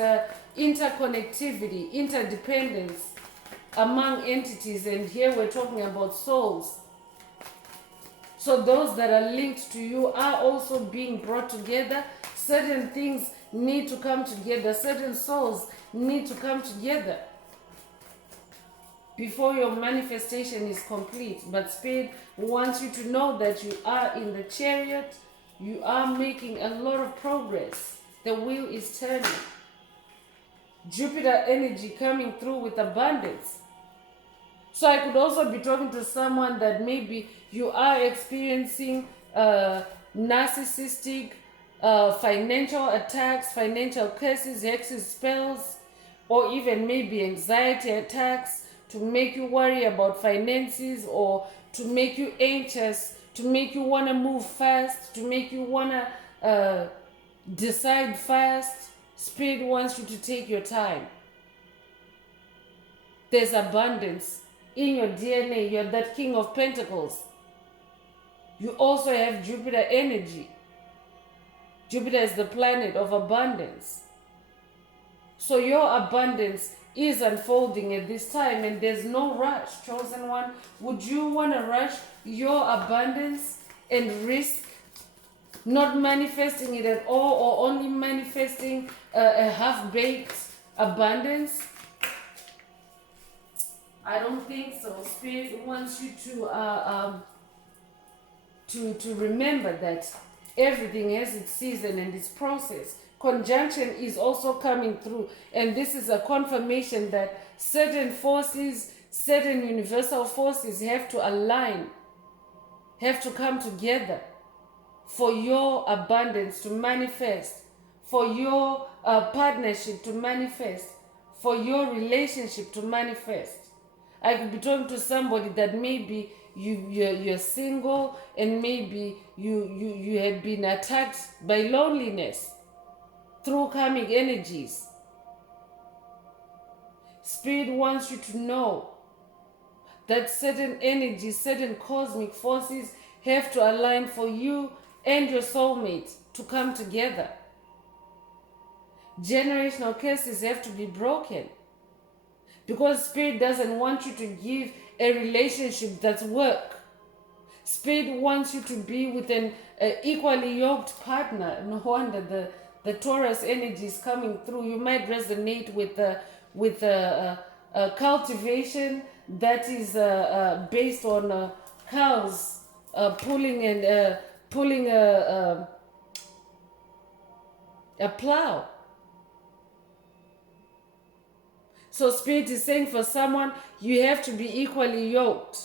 interconnectivity, interdependence among entities, and here we're talking about souls. So those that are linked to you are also being brought together. Certain things need to come together. Certain souls need to come together before your manifestation is complete. But Spirit wants you to know that you are in the chariot. You are making a lot of progress. The wheel is turning. Jupiter energy coming through with abundance. So I could also be talking to someone that maybe you are experiencing narcissistic financial attacks, financial curses, hexes, spells, or even maybe anxiety attacks to make you worry about finances, or to make you anxious, to make you want to move fast, to make you want to decide fast. Spirit wants you to take your time. There's abundance in your DNA. You're that King of Pentacles. You also have Jupiter energy. Jupiter is the planet of abundance. So your abundance is unfolding at this time, and there's no rush. Chosen one, would you want to rush your abundance and risk not manifesting it at all, or only manifesting a half-baked abundance? I don't think so. Spirit wants you to remember that everything has its season and its process. Conjunction is also coming through, and this is a confirmation that certain forces, certain universal forces have to align, have to come together for your abundance to manifest, for your partnership to manifest, for your relationship to manifest. I could be talking to somebody that maybe you're single, and maybe you had been attacked by loneliness through karmic energies. Spirit wants you to know that certain energies, certain cosmic forces have to align for you and your soulmate to come together. Generational curses have to be broken, because Spirit doesn't want you to give a relationship that's work. Spirit wants you to be with an equally yoked partner. No wonder the Taurus energy is coming through. You might resonate with cultivation that is based on cows pulling a plow. So Spirit is saying for someone, you have to be equally yoked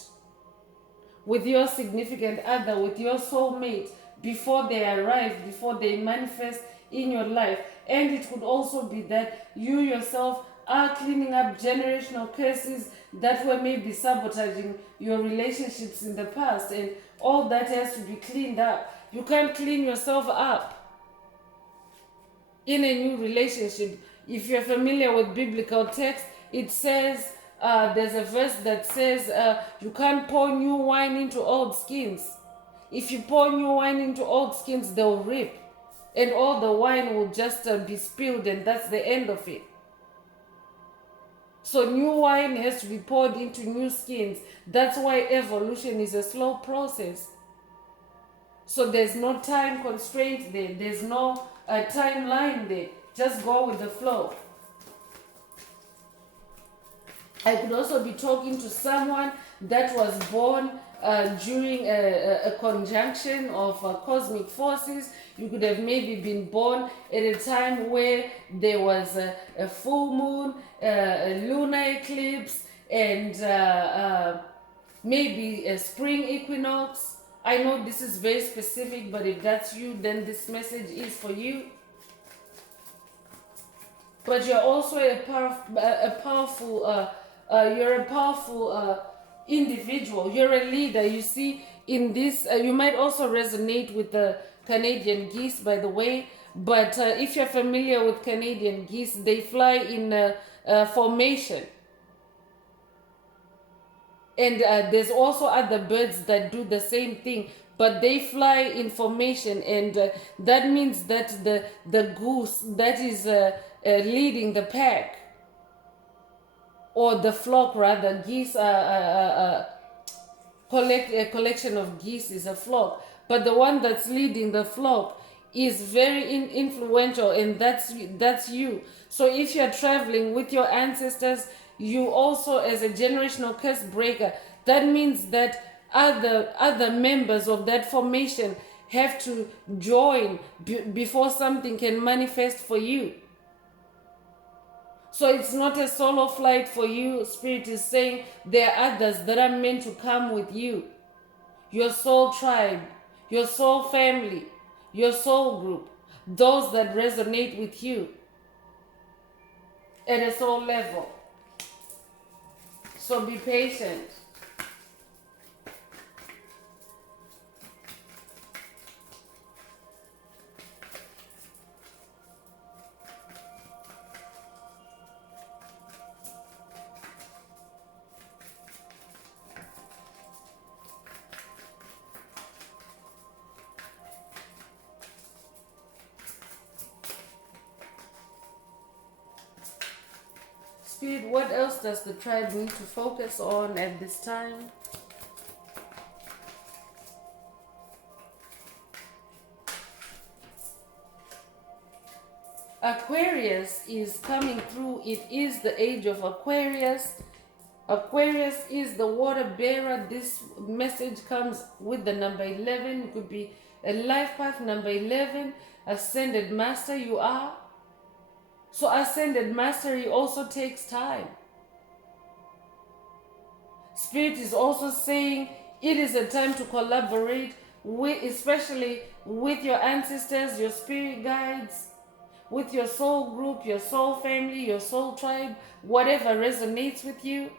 with your significant other, with your soulmate, before they arrive, before they manifest in your life. And it could also be that you yourself are cleaning up generational curses that were maybe sabotaging your relationships in the past, and all that has to be cleaned up. You can't clean yourself up in a new relationship. If you're familiar with biblical text, it says, there's a verse that says, you can't pour new wine into old skins. If you pour new wine into old skins, they'll rip, and all the wine will just be spilled, and that's the end of it. So new wine has to be poured into new skins. That's why evolution is a slow process. So there's no time constraint there. There's no timeline there. Just go with the flow. I could also be talking to someone that was born during a conjunction of cosmic forces. You could have maybe been born at a time where there was a full moon, a lunar eclipse, and maybe a spring equinox. I know this is very specific, but if that's you, then this message is for you. But you're also you're a powerful individual. You're a leader. You see, in this, you might also resonate with the Canadian geese, by the way. But if you're familiar with Canadian geese, they fly in formation. And there's also other birds that do the same thing, but they fly in formation, and that means that the goose that is leading the pack, or the flock rather, geese a collection of geese is a flock, but the one that's leading the flock is very influential, and that's you. So if you're traveling with your ancestors, you also, as a generational curse breaker, that means that other members of that formation have to join before something can manifest for you. So it's not a solo flight for you. Spirit is saying there are others that are meant to come with you. Your soul tribe, your soul family, your soul group, those that resonate with you at a soul level. So be patient. Spirit, what else does the tribe need to focus on at this time? Aquarius is coming through. It is the age of Aquarius. Aquarius is the water bearer. This message comes with the number 11. It could be a life path number 11. Ascended master you are. So ascended mastery also takes time. Spirit is also saying it is a time to collaborate with, especially with your ancestors, your spirit guides, with your soul group, your soul family, your soul tribe, whatever resonates with you.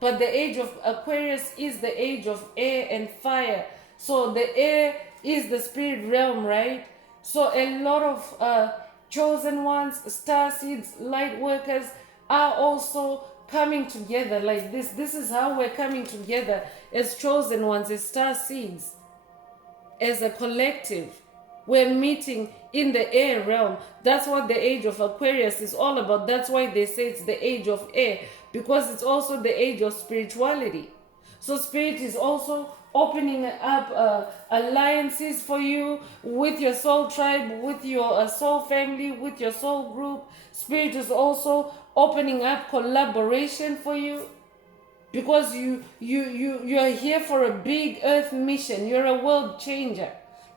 But the age of Aquarius is the age of air and fire. So the air is the spirit realm, right? So a lot of chosen ones, star seeds, light workers are also coming together like this. This is how we're coming together as chosen ones, as star seeds, as a collective. We're meeting in the air realm. That's what the age of Aquarius is all about. That's why they say it's the age of air, because it's also the age of spirituality. So spirit is also opening up alliances for you with your soul tribe, with your soul family, with your soul group. Spirit is also opening up collaboration for you, because you're here for a big earth mission. You're a world changer.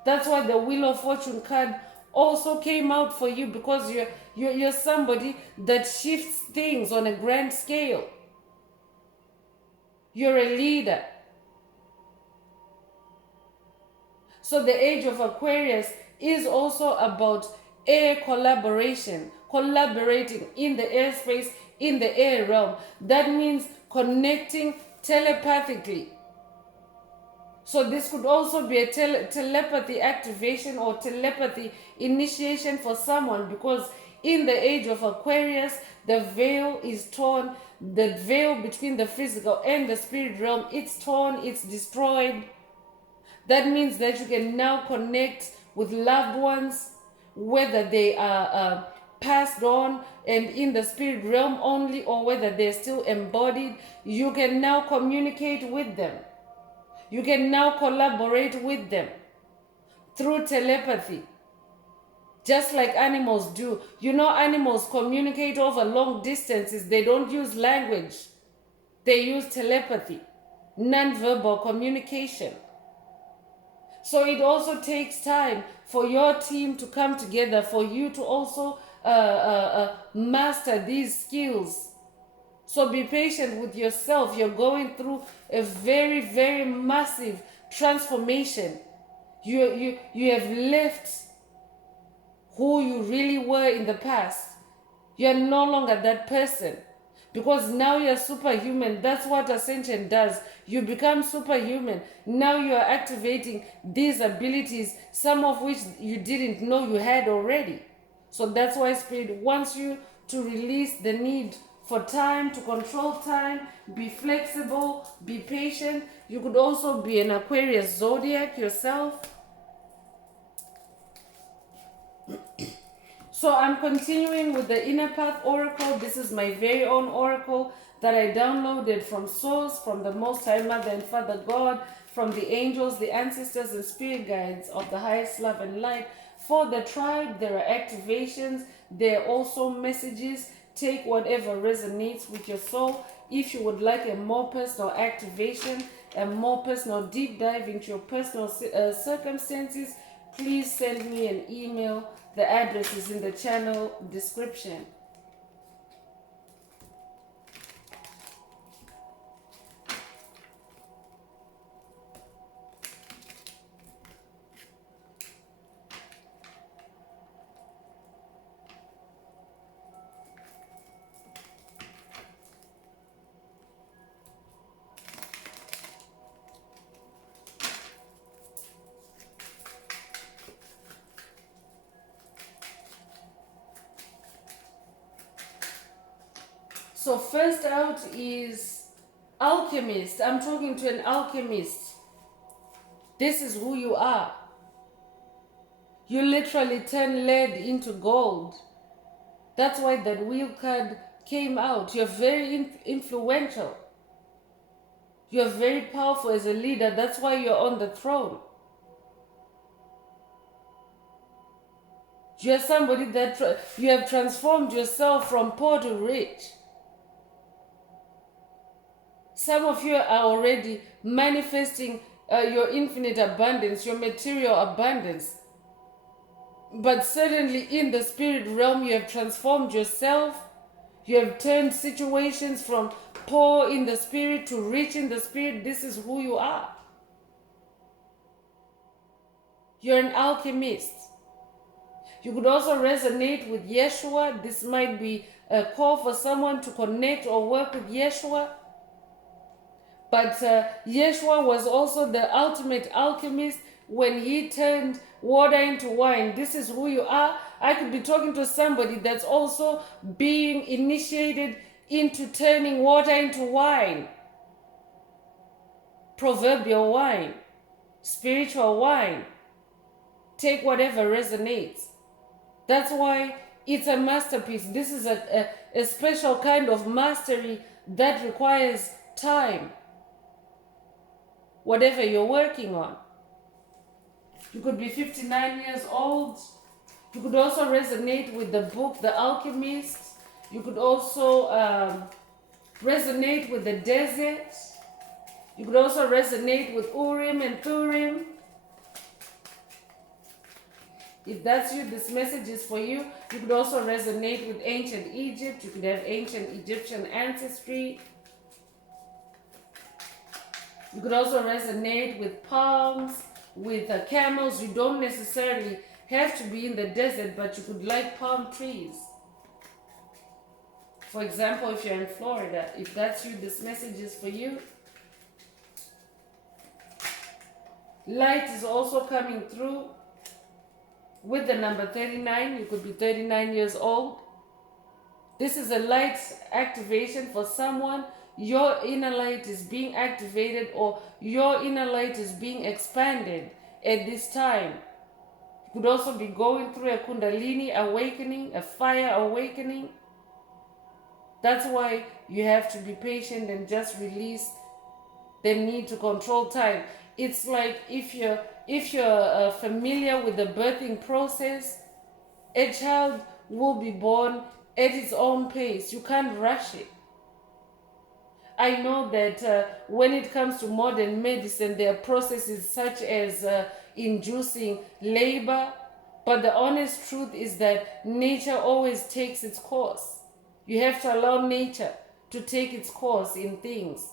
That's why the Wheel of Fortune card also came out for you, because you're somebody that shifts things on a grand scale. You're a leader. So the age of Aquarius is also about air collaboration, collaborating in the airspace, in the air realm. That means connecting telepathically. So this could also be a telepathy activation or telepathy initiation for someone, because in the age of Aquarius, the veil is torn. The veil between the physical and the spirit realm, it's torn, it's destroyed. That means that you can now connect with loved ones, whether they are passed on and in the spirit realm only, or whether they're still embodied. You can now communicate with them. You can now collaborate with them through telepathy, just like animals do. You know, animals communicate over long distances. They don't use language. They use telepathy, non-verbal communication. So it also takes time for your team to come together, for you to also master these skills, So be patient with yourself. You're going through a very, very massive transformation. You have left who you really were in the past. You're no longer that person. Because now you're superhuman. That's what ascension does. You become superhuman. Now you are activating these abilities, some of which you didn't know you had already. So that's why Spirit wants you to release the need for time, to control time, be flexible, be patient. You could also be an Aquarius zodiac yourself. So I'm continuing with the Inner Path Oracle. This is my very own oracle that I downloaded from Source, from the Most High Mother and Father God, from the angels, the ancestors and spirit guides of the highest love and light. For the tribe, there are activations. There are also messages. Take whatever resonates with your soul. If you would like a more personal activation, a more personal deep dive into your personal circumstances, please send me an email. The address is in the channel description. So first out is alchemist. I'm talking to an alchemist. This is who you are. You literally turn lead into gold. That's why that wheel card came out. You're very influential. You're very powerful as a leader. That's why you're on the throne. You're somebody that you have transformed yourself from poor to rich. Some of you are already manifesting your infinite abundance, your material abundance. But certainly in the spirit realm, you have transformed yourself. You have turned situations from poor in the spirit to rich in the spirit. This is who you are. You're an alchemist. You could also resonate with Yeshua. This might be a call for someone to connect or work with Yeshua. But Yeshua was also the ultimate alchemist when he turned water into wine. This is who you are. I could be talking to somebody that's also being initiated into turning water into wine. Proverbial wine. Spiritual wine. Take whatever resonates. That's why it's a masterpiece. This is a special kind of mastery that requires time. Whatever you're working on. You could be 59 years old. You could also resonate with the book, The Alchemist. You could also resonate with the desert. You could also resonate with Urim and Thurim. If that's you, this message is for you. You could also resonate with ancient Egypt. You could have ancient Egyptian ancestry. You could also resonate with palms, with camels. You don't necessarily have to be in the desert, but you could like palm trees. For example, if you're in Florida, if that's you, this message is for you. Light is also coming through with the number 39. You could be 39 years old. This is a light activation for someone. Your inner light is being activated, or your inner light is being expanded at this time. You could also be going through a Kundalini awakening, a fire awakening. That's why you have to be patient and just release the need to control time. It's like if you're familiar with the birthing process, a child will be born at its own pace. You can't rush it. I know that when it comes to modern medicine, there are processes such as inducing labor, but the honest truth is that nature always takes its course. You have to allow nature to take its course in things.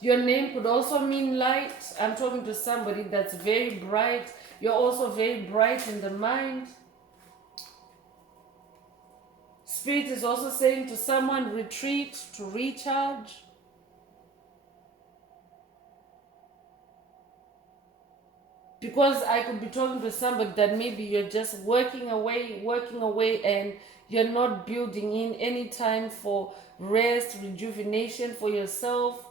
Your name could also mean light. I'm talking to somebody that's very bright. You're also very bright in the mind. Spirit is also saying to someone, retreat, to recharge. Because I could be talking to somebody that maybe you're just working away, and you're not building in any time for rest, rejuvenation for yourself.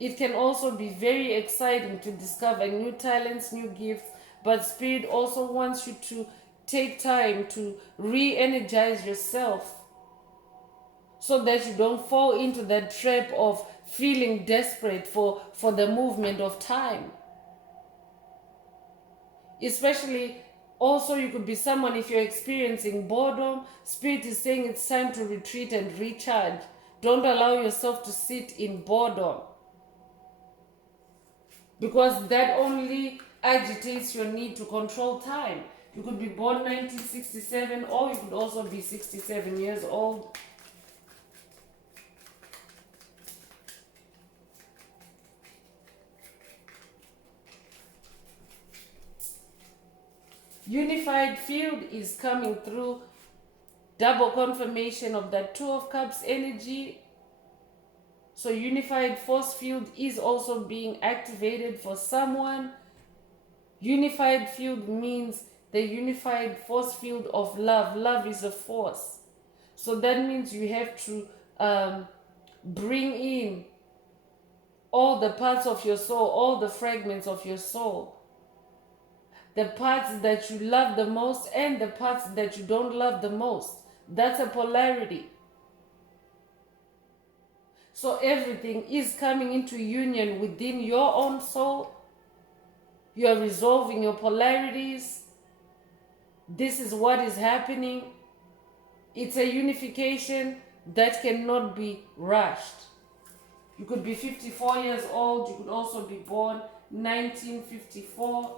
It can also be very exciting to discover new talents, new gifts, but Spirit also wants you to take time to re-energize yourself so that you don't fall into that trap of feeling desperate for the movement of time. Especially, also you could be someone, if you're experiencing boredom, Spirit is saying it's time to retreat and recharge. Don't allow yourself to sit in boredom, because that only agitates your need to control time. You could be born 1967, or you could also be 67 years old. Unified field is coming through. Double confirmation of that Two of Cups energy. So unified force field is also being activated for someone. Unified field means the unified force field of love. Love is a force. So that means you have to bring in all the parts of your soul, all the fragments of your soul. The parts that you love the most and the parts that you don't love the most. That's a polarity. So everything is coming into union within your own soul. You are resolving your polarities. This is what is happening. It's a unification that cannot be rushed. You could be 54 years old. You could also be born 1954.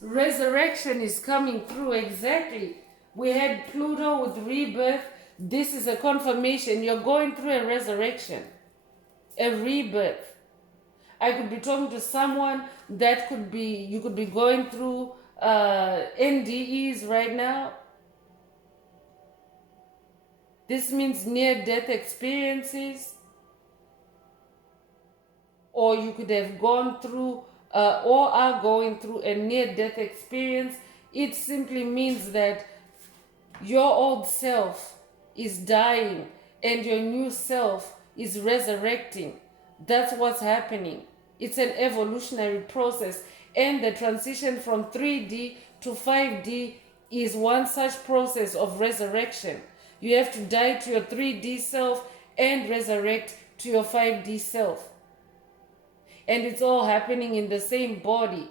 Resurrection is coming through. Exactly. We had Pluto with rebirth. This is a confirmation. You're going through a resurrection, a rebirth. I could be talking to someone that could be, you could be going through NDEs right now. This means near-death experiences. Or you could have gone through or are going through a near-death experience. It simply means that your old self is dying and your new self is resurrecting. That's what's happening. It's an evolutionary process, and the transition from 3D to 5D is one such process of resurrection. You have to die to your 3D self and resurrect to your 5D self. And it's all happening in the same body.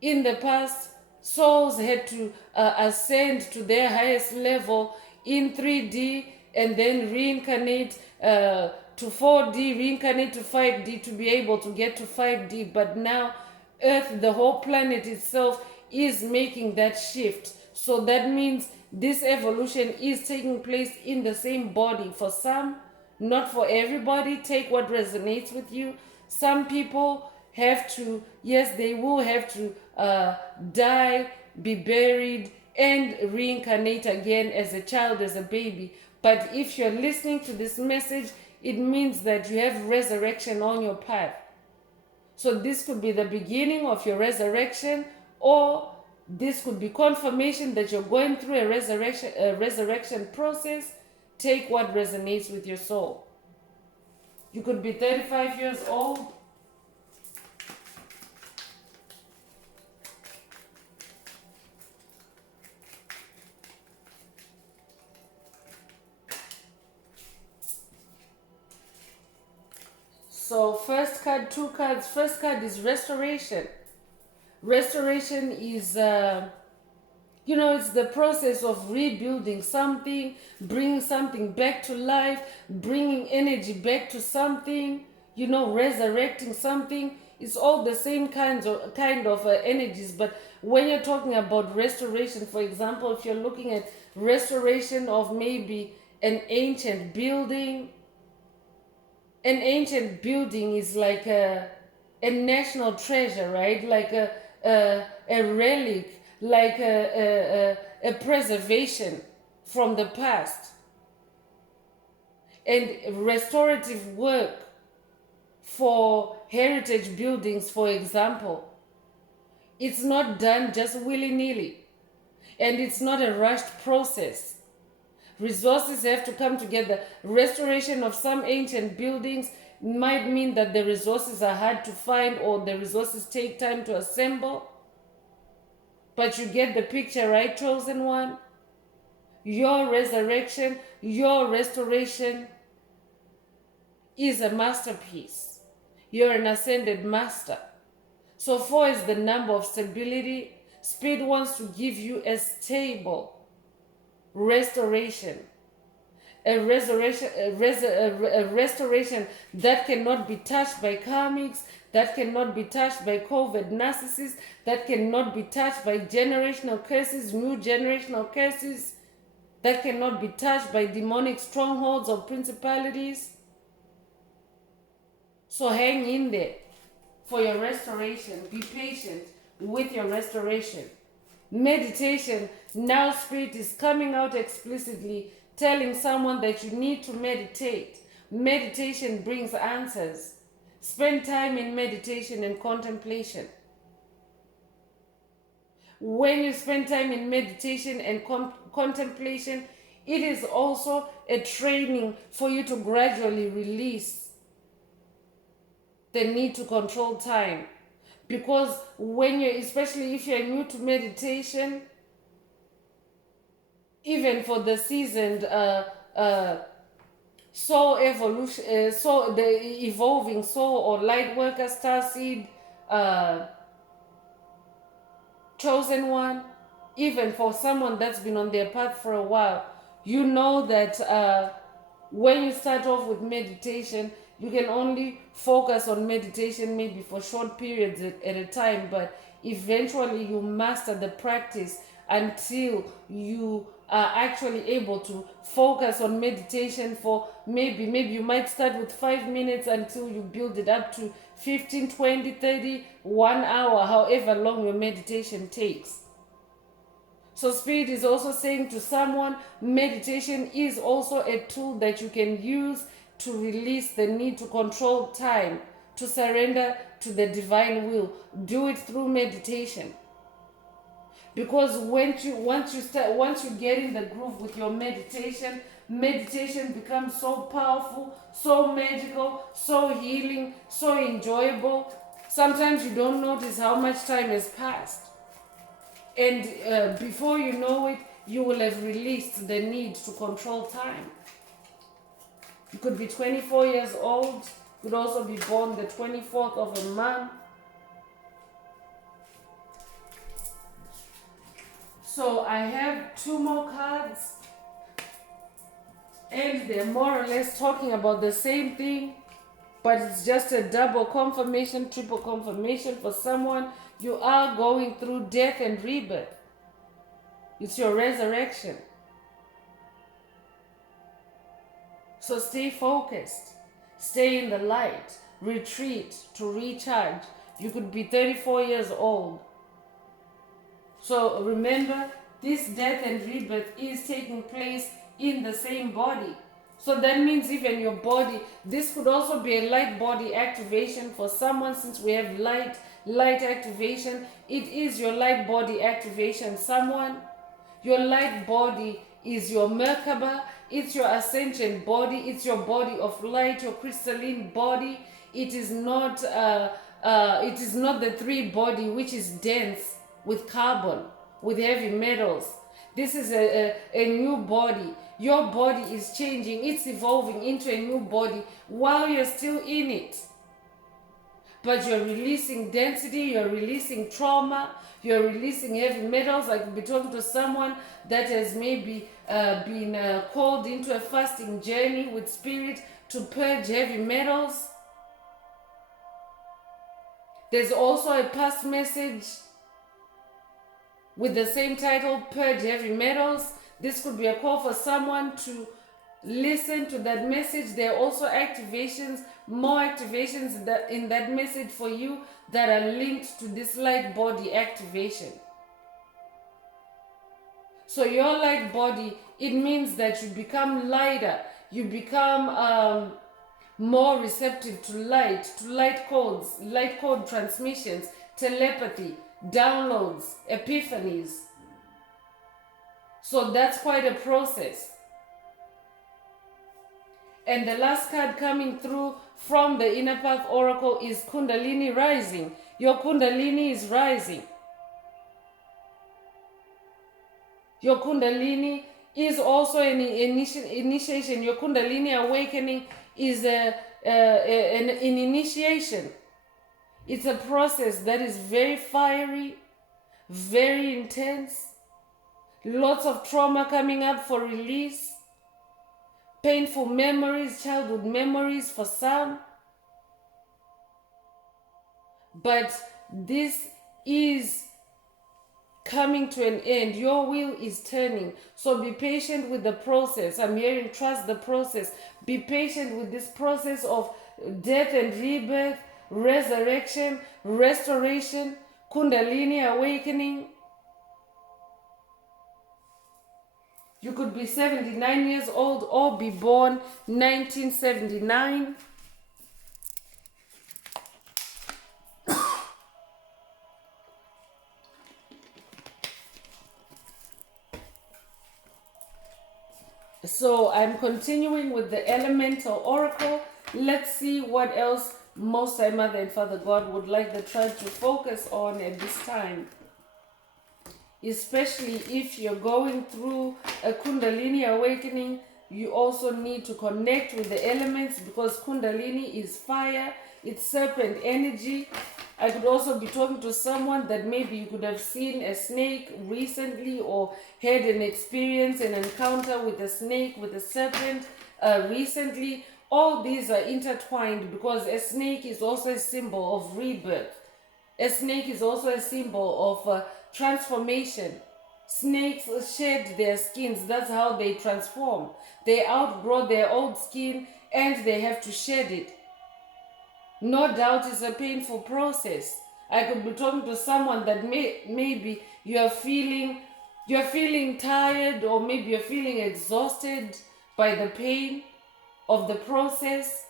In the past, souls had to ascend to their highest level in 3D and then reincarnate to 4D, reincarnate to 5D to be able to get to 5D. But now, Earth, the whole planet itself, is making that shift. So that means this evolution is taking place in the same body. For some, not for everybody. Take what resonates with you. Some people have to, yes, they will have to die, be buried, and reincarnate again as a child, as a baby. But if you're listening to this message, it means that you have resurrection on your path. So this could be the beginning of your resurrection, or this could be confirmation that you're going through a resurrection process. Take what resonates with your soul. You could be 35 years old. So first card, two cards. First card is restoration. Restoration is You know, it's the process of rebuilding something, bringing something back to life, bringing energy back to something, you know, resurrecting something. It's all the same kind of energies. But when you're talking about restoration, for example, if you're looking at restoration of maybe an ancient building is like a national treasure, right? Like a relic, like a preservation from the past. And restorative work for heritage buildings, for example, it's not done just willy-nilly, and it's not a rushed process. Resources have to come together. Restoration of some ancient buildings might mean that the resources are hard to find or the resources take time to assemble. But you get the picture, right, chosen one? Your resurrection, your restoration is a masterpiece. You're an ascended master. So 4 is the number of stability. Spirit wants to give you a stable restoration. A restoration that cannot be touched by karmics, that cannot be touched by COVID narcissists, that cannot be touched by generational curses, new generational curses, that cannot be touched by demonic strongholds or principalities. So hang in there for your restoration. Be patient with your restoration. Meditation, now Spirit is coming out explicitly telling someone that you need to meditate. Meditation brings answers. Spend time in meditation and contemplation. When you spend time in meditation and contemplation, it is also a training for you to gradually release the need to control time. Because when you're, especially if you're new to meditation, even for the seasoned soul evolution, so the evolving soul or light worker, starseed, chosen one, even for someone that's been on their path for a while, you know that when you start off with meditation, you can only focus on meditation maybe for short periods at a time, but eventually you master the practice until you are actually able to focus on meditation for maybe you might start with 5 minutes until you build it up to 15, 20, 30, 1 hour, however long your meditation takes. So Spirit is also saying to someone, meditation is also a tool that you can use to release the need to control time, to surrender to the divine will. Do it through meditation. Because once you get in the groove with your meditation becomes so powerful, so magical, so healing, so enjoyable. Sometimes you don't notice how much time has passed. And before you know it, you will have released the need to control time. You could be 24 years old. You could also be born the 24th of a month. So I have 2 more cards. And they're more or less talking about the same thing. But it's just a double confirmation, triple confirmation for someone. You are going through death and rebirth. It's your resurrection. So stay focused. Stay in the light. Retreat to recharge. You could be 34 years old. So remember, this death and rebirth is taking place in the same body. So that means even your body, this could also be a light body activation for someone, since we have light activation. It is your light body activation. Someone, your light body is your Merkaba, it's your ascension body, it's your body of light, your crystalline body. It is not the 3 body which is dense with carbon, with heavy metals. This is a new body. Your body is changing, it's evolving into a new body while you're still in it. but you're releasing density, you're releasing trauma, you're releasing heavy metals. I could be talking to someone that has maybe been called into a fasting journey with spirit to purge heavy metals. There's also a past message with the same title, Purge Heavy Metals. This could be a call for someone to listen to that message. There are also activations, more activations in that message for you that are linked to this light body activation. So your light body, it means that you become lighter, you become more receptive to light codes, light code transmissions, telepathy, downloads, epiphanies. So that's quite a process. And the last card coming through from the Inner Path Oracle is Kundalini rising. Your Kundalini is rising. Your Kundalini is also an initiation. Your Kundalini awakening is an initiation. It's a process that is very fiery, very intense. Lots of trauma coming up for release. Painful memories, childhood memories for some. But this is coming to an end. Your wheel is turning. So be patient with the process. I'm hearing trust the process. Be patient with this process of death and rebirth, resurrection, restoration, Kundalini awakening. You could be 79 years old or be born 1979. So I'm continuing with the elemental oracle. Let's see what else Most High Mother and Father God would like the tribe to focus on at this time. Especially if you're going through a Kundalini awakening, you also need to connect with the elements because Kundalini is fire, it's serpent energy. I could also be talking to someone that maybe you could have seen a snake recently or had an experience, an encounter with a snake, with a serpent recently. All these are intertwined because a snake is also a symbol of rebirth. A snake is also a symbol of transformation. Snakes shed their skins. That's how they transform. They outgrow their old skin and they have to shed it. No doubt it's a painful process. I could be talking to someone that maybe you're feeling tired, or maybe you're feeling exhausted by the pain of the process.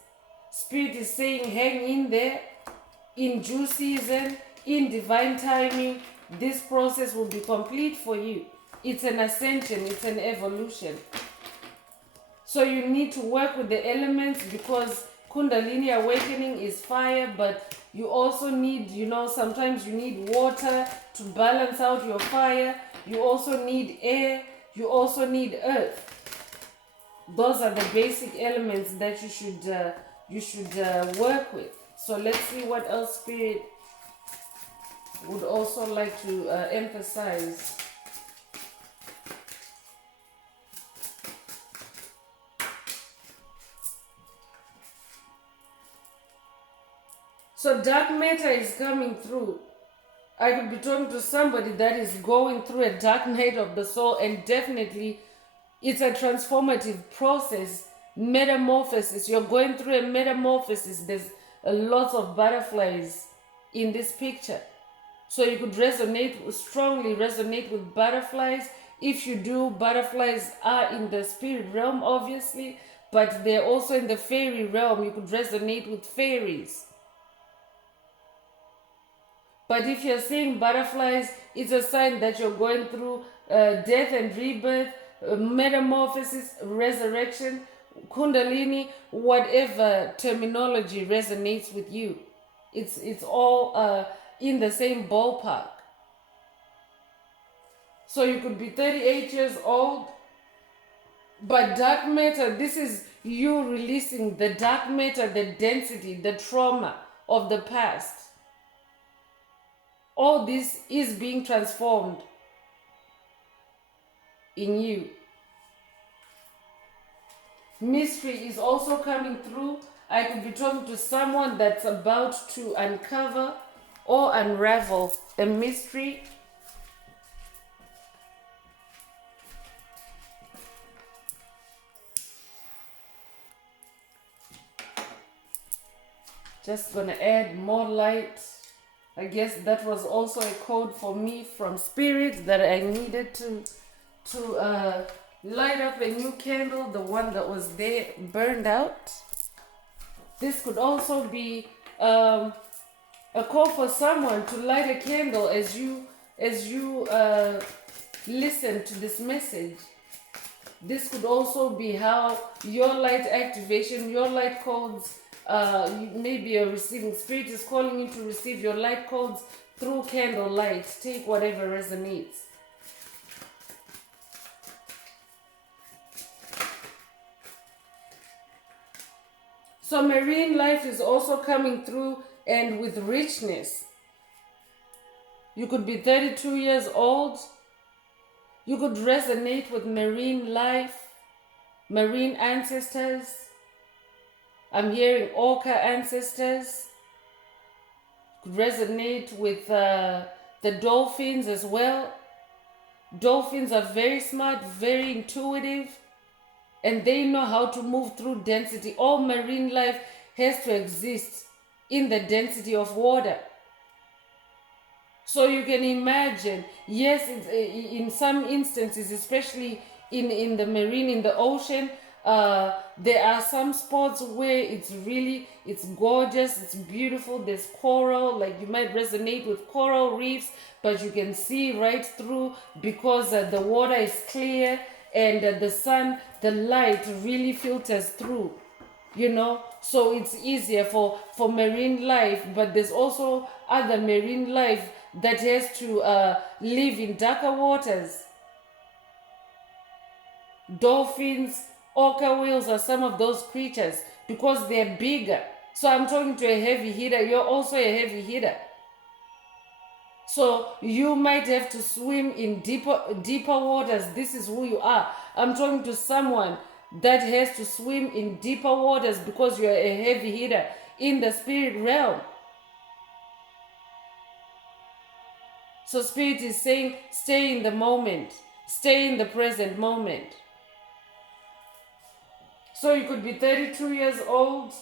Spirit is saying hang in there. In due season, in divine timing, this process will be complete for you. It's an ascension, it's an evolution. So you need to work with the elements because Kundalini awakening is fire, but you also need, sometimes you need water to balance out your fire. You also need air. You also need earth. Those are the basic elements that you should work with. So let's see what else Spirit would also like to emphasize. So dark matter is coming through. I could be talking to somebody that is going through a dark night of the soul, and definitely it's a transformative process, metamorphosis. You're going through a metamorphosis. There's a lot of butterflies in this picture. So you could strongly resonate with butterflies. If you do, butterflies are in the spirit realm, obviously, but they're also in the fairy realm. You could resonate with fairies. But if you're seeing butterflies, it's a sign that you're going through death and rebirth, metamorphosis, resurrection, Kundalini, whatever terminology resonates with you. It's all in the same ballpark. So you could be 38 years old, but dark matter, this is you releasing the dark matter, the density, the trauma, of the past. All this is being transformed in you. Mystery is also coming through. I could be talking to someone that's about to uncover or unravel a mystery. Just gonna add more light. I guess that was also a code for me from spirit that I needed to light up a new candle. The one that was there burned out. This could also be a call for someone to light a candle as you listen to this message. This could also be how your light activation, your light codes, maybe you're receiving, spirit is calling you to receive your light codes through candle light. Take whatever resonates. So marine life is also coming through, and with richness. You could be 32 years old. You could resonate with marine life, marine ancestors. I'm hearing orca ancestors. Could resonate with the dolphins as well. Dolphins are very smart, very intuitive, and they know how to move through density. All marine life has to exist in the density of water. So you can imagine, yes, in some instances, especially in the marine, in the ocean, there are some spots where it's gorgeous, it's beautiful, there's coral, like you might resonate with coral reefs, but you can see right through because the water is clear and the sun, the light really filters through, so it's easier for marine life. But there's also other marine life that has to live in darker waters. Dolphins, orca whales are some of those creatures because they're bigger. So I'm talking to a heavy hitter. You're also a heavy hitter. So you might have to swim in deeper waters. This is who you are. I'm talking to someone that has to swim in deeper waters because you're a heavy hitter in the spirit realm. So spirit is saying, stay in the moment. Stay in the present moment. So you could be 32 years old.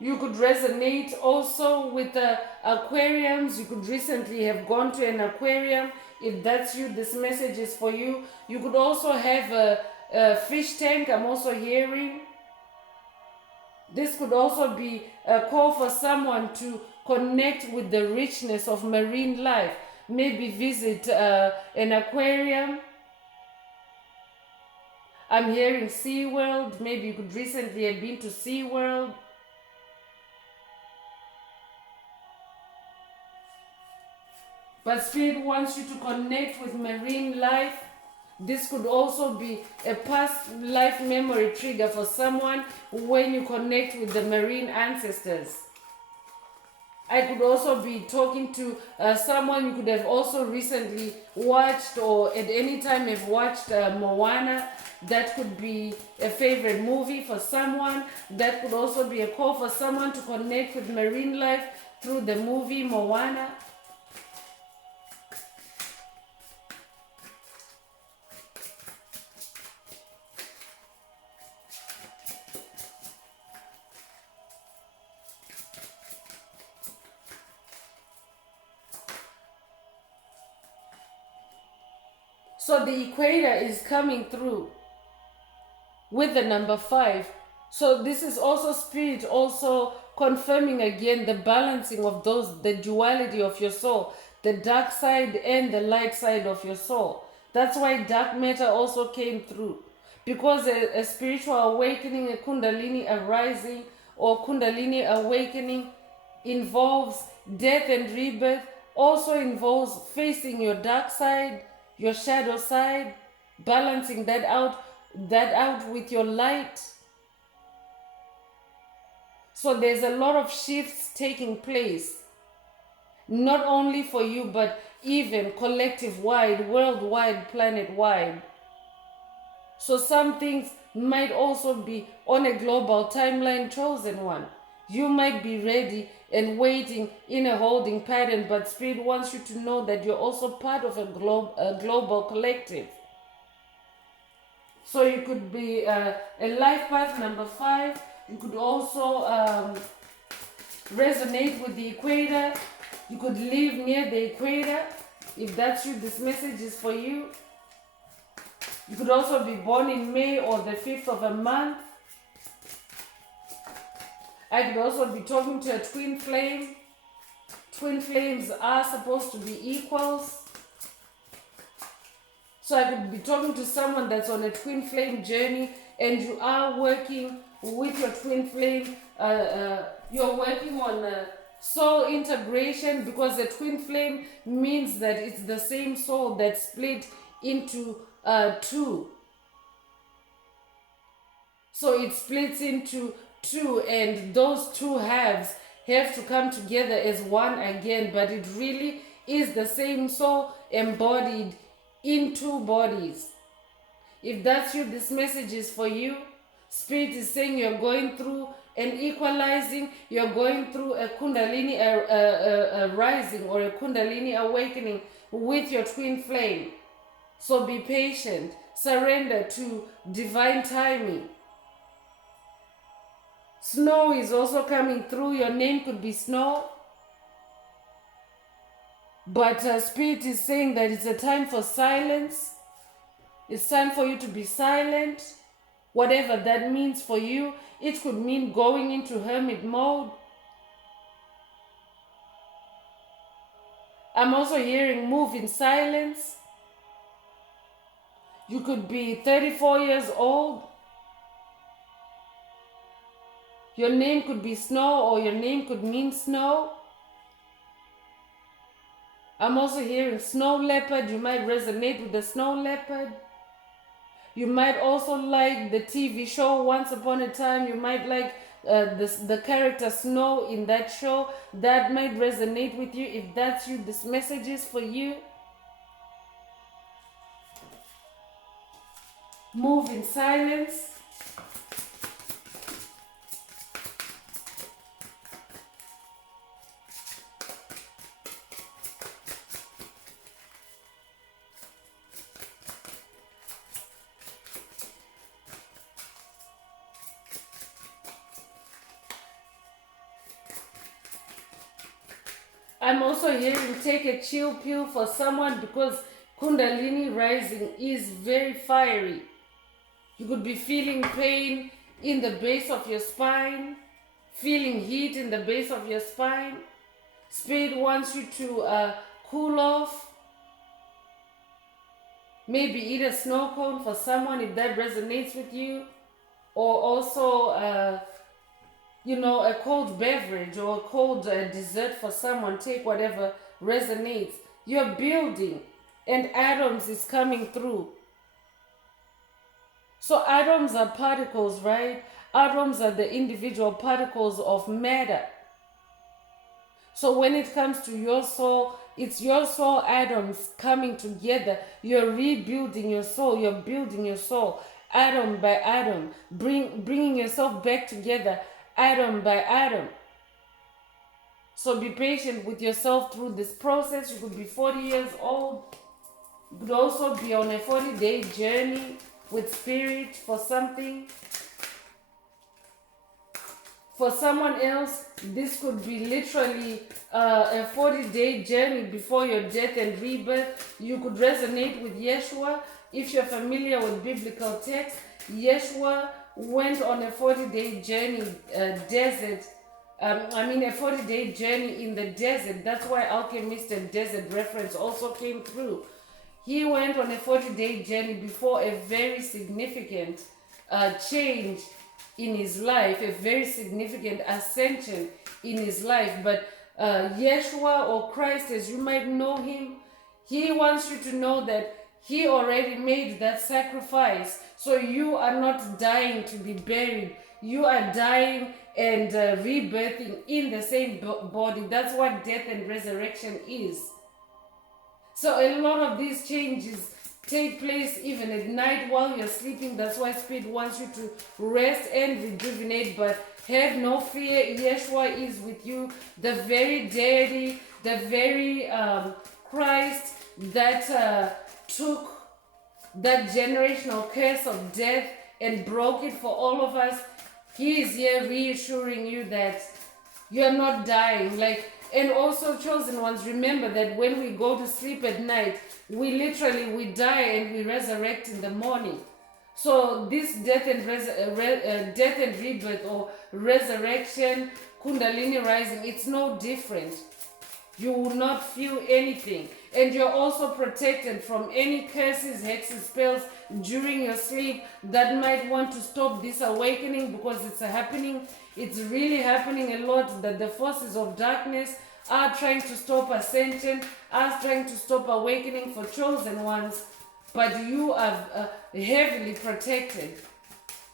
You could resonate also with aquariums. You could recently have gone to an aquarium. If that's you, this message is for you. You could also have a fish tank. I'm also hearing. This could also be a call for someone to connect with the richness of marine life. Maybe visit an aquarium. I'm hearing SeaWorld. Maybe you could recently have been to SeaWorld. But Spirit wants you to connect with marine life. This could also be a past life memory trigger for someone when you connect with the marine ancestors. I could also be talking to someone you could have also recently watched or at any time have watched Moana. That could be a favorite movie for someone. That could also be a call for someone to connect with marine life through the movie Moana. So the equator is coming through with the number 5. So this is also Spirit also confirming again the balancing of the duality of your soul, the dark side and the light side of your soul. That's why dark matter also came through. Because a spiritual awakening, a kundalini arising or kundalini awakening involves death and rebirth, also involves facing your dark side, your shadow side, balancing that out with your light. So there's a lot of shifts taking place, not only for you, but even collective wide, worldwide, planet wide. So some things might also be on a global timeline, chosen one. You might be ready and waiting in a holding pattern, but Spirit wants you to know that you're also part of a global collective. So you could be a life path number 5. You could also resonate with the equator. You could live near the equator. If that's you, this message is for you. You could also be born in May or the 5th of a month. I could also be talking to a twin flame. Twin flames are supposed to be equals. So I could be talking to someone that's on a twin flame journey, and you are working with your twin flame. You're working on soul integration, because the twin flame means that it's the same soul that's split into 2. So it splits into 2, and those 2 halves have to come together as one again, but it really is the same soul embodied in 2 bodies. If that's you, this message is for you. Spirit is saying you're going through an equalizing, you're going through a kundalini a rising or a kundalini awakening with your twin flame. So be patient, surrender to divine timing. Snow is also coming through. Your name could be Snow. But Spirit is saying that it's a time for silence. It's time for you to be silent. Whatever that means for you. It could mean going into hermit mode. I'm also hearing move in silence. You could be 34 years old. Your name could be Snow, or your name could mean snow. I'm also hearing snow leopard. You might resonate with the snow leopard. You might also like the TV show Once Upon a Time. You might like the character Snow in that show. That might resonate with you. If that's you, this message is for you. Move in silence. I'm also hearing take a chill pill for someone, because Kundalini rising is very fiery. You could be feeling pain in the base of your spine, feeling heat in the base of your spine. Spirit wants you to cool off. Maybe eat a snow cone for someone if that resonates with you. Or also, a cold beverage or a cold dessert for someone. Take whatever resonates. You're building, and atoms is coming through. So atoms are particles, right? Atoms are the individual particles of matter. So when it comes to your soul, it's your soul atoms coming together. You're rebuilding your soul. You're building your soul atom by atom, bringing yourself back together atom by atom. So be patient with yourself through this process. You could be 40 years old. You could also be on a 40-day journey with Spirit for something. For someone else, this could be literally a 40-day journey before your death and rebirth. You could resonate with Yeshua. If you're familiar with biblical text, Yeshua went on a 40-day journey, a 40-day journey in the desert. That's why alchemist and desert reference also came through. He went on a 40-day journey before a very significant change in his life, a very significant ascension in his life. But Yeshua, or Christ as you might know him, he wants you to know that he already made that sacrifice. So you are not dying to be buried. You are dying and rebirthing in the same body. That's what death and resurrection is. So a lot of these changes take place even at night while you're sleeping. That's why Spirit wants you to rest and rejuvenate, but have no fear. Yeshua is with you. The very deity, the very Christ that took that generational curse of death and broke it for all of us. He is here reassuring you that you're not dying. And also, chosen ones, remember that when we go to sleep at night, we die and we resurrect in the morning. So this death and rebirth or resurrection, Kundalini rising, it's no different. You will not feel anything. And you're also protected from any curses, hexes, spells during your sleep that might want to stop this awakening, because it's really happening a lot, that the forces of darkness are trying to stop ascension, are trying to stop awakening for chosen ones. But you are heavily protected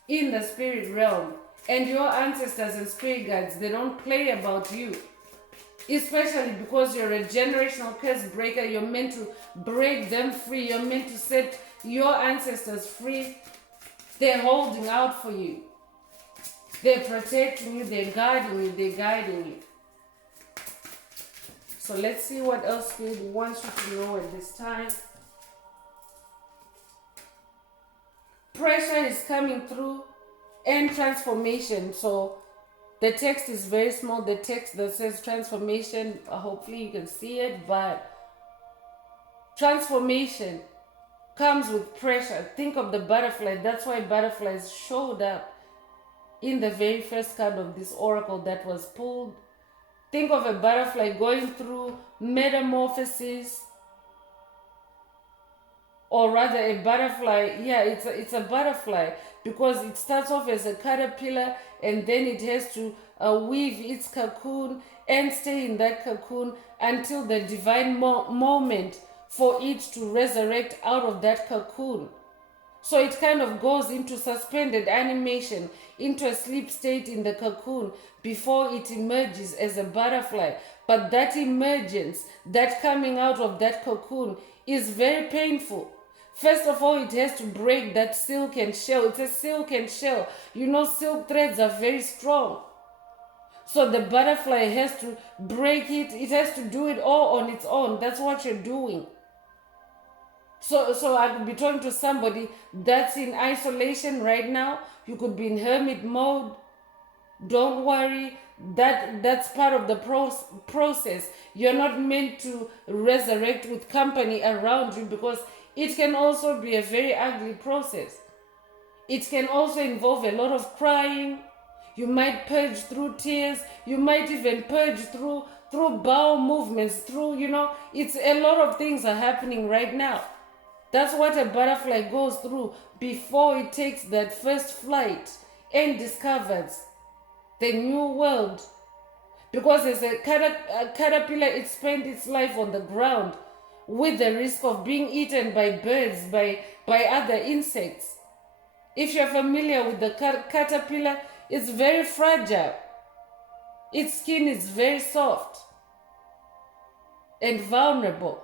in the spirit realm. And your ancestors and spirit guides, they don't play about you. Especially because you're a generational curse breaker. You're meant to break them free. You're meant to set your ancestors free. They're holding out for you. They're protecting you. They're guarding you. They're guiding you. So let's see what else Spirit wants you to know at this time. Pressure is coming through and transformation. So the text is very small. The text that says transformation, hopefully you can see it, but transformation comes with pressure. Think of the butterfly. That's why butterflies showed up in the very first card of this oracle that was pulled. Think of a butterfly going through metamorphosis, or rather a butterfly. Yeah, it's a butterfly, because it starts off as a caterpillar and then it has to weave its cocoon and stay in that cocoon until the divine moment for it to resurrect out of that cocoon. So it kind of goes into suspended animation, into a sleep state in the cocoon before it emerges as a butterfly. But that emergence, that coming out of that cocoon, is very painful. First of all, it has to break that silken shell. It's a silken shell. You know, silk threads are very strong. So the butterfly has to break it. It has to do it all on its own. That's what you're doing. So I could be talking to somebody that's in isolation right now. You could be in hermit mode. Don't worry. That's part of the process. You're not meant to resurrect with company around you, because it can also be a very ugly process. It can also involve a lot of crying. You might purge through tears. You might even purge through bowel movements, it's a lot of things are happening right now. That's what a butterfly goes through before it takes that first flight and discovers the new world. Because as a caterpillar, it spent its life on the ground with the risk of being eaten by birds, by other insects. If you're familiar with the caterpillar, it's very fragile. Its skin is very soft and vulnerable.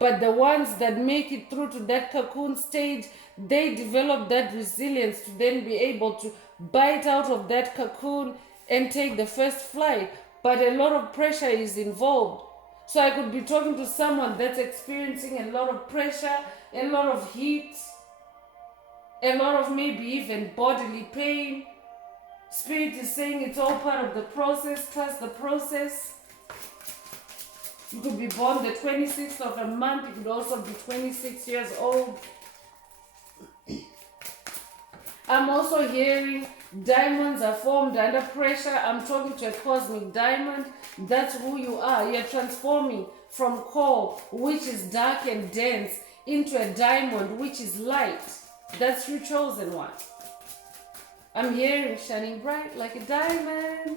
But the ones that make it through to that cocoon stage, they develop that resilience to then be able to bite out of that cocoon and take the first flight. But a lot of pressure is involved. So I could be talking to someone that's experiencing a lot of pressure, a lot of heat, a lot of maybe even bodily pain. Spirit is saying it's all part of the process. Trust the process. You could be born the 26th of a month. You could also be 26 years old. I'm also hearing diamonds are formed under pressure. I'm talking to a cosmic diamond. That's who you are. You're transforming from coal, which is dark and dense, into a diamond, which is light. That's your chosen one. I'm hearing shining bright like a diamond.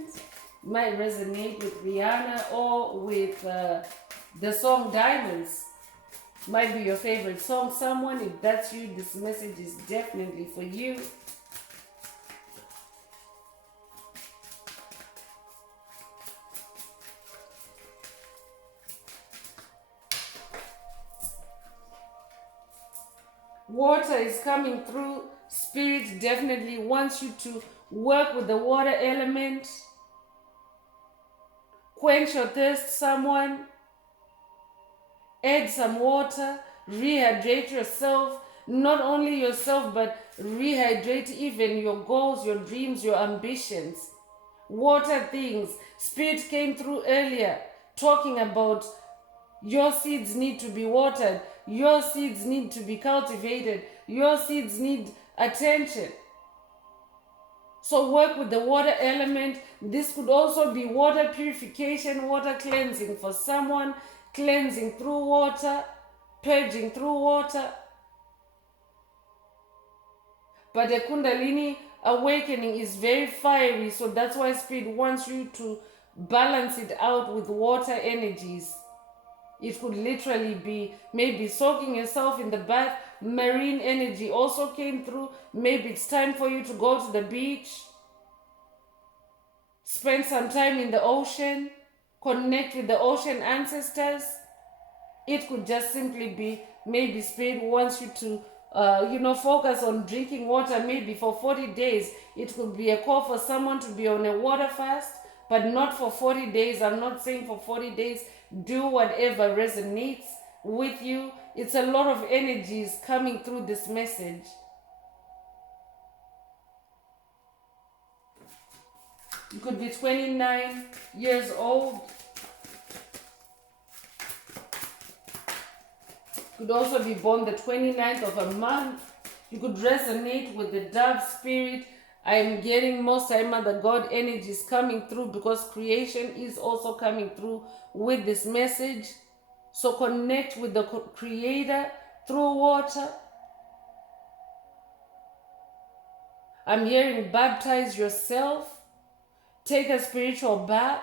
Might resonate with Rihanna or with the song Diamonds. Might be your favorite song. Someone, if that's you, this message is definitely for you. Water is coming through. Spirit definitely wants you to work with the water element. Quench your thirst, someone. Add some water. Rehydrate yourself. Not only yourself, but rehydrate even your goals, your dreams, your ambitions. Water things. Spirit came through earlier talking about your seeds need to be watered. Your seeds need to be cultivated. Your seeds need attention. So work with the water element. This could also be water purification, water cleansing for someone, cleansing through water, purging through water. But the Kundalini awakening is very fiery, so that's why Spirit wants you to balance it out with water energies. It could literally be maybe soaking yourself in the bath. Marine energy also came through. Maybe it's time for you to go to the beach. Spend some time in the ocean. Connect with the ocean ancestors. It could just simply be maybe Spirit wants you to focus on drinking water maybe for 40 days. It could be a call for someone to be on a water fast, but not for 40 days. I'm not saying for 40 days. Do whatever resonates with you. It's a lot of energies coming through this message. You could be 29 years old. You could also be born the 29th of a month. You could resonate with the dove spirit. I am getting most time the God energy is coming through because creation is also coming through with this message. So connect with the creator through water. I'm hearing baptize yourself. Take a spiritual bath.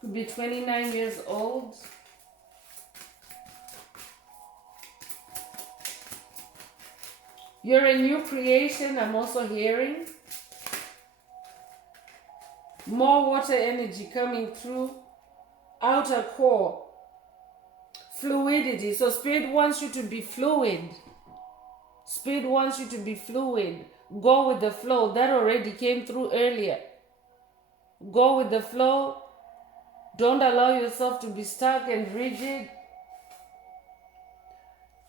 Could be 29 years old. You're a new creation, I'm also hearing. More water energy coming through. Outer core. Fluidity. So Spirit wants you to be fluid. Spirit wants you to be fluid. Go with the flow. That already came through earlier. Go with the flow. Don't allow yourself to be stuck and rigid.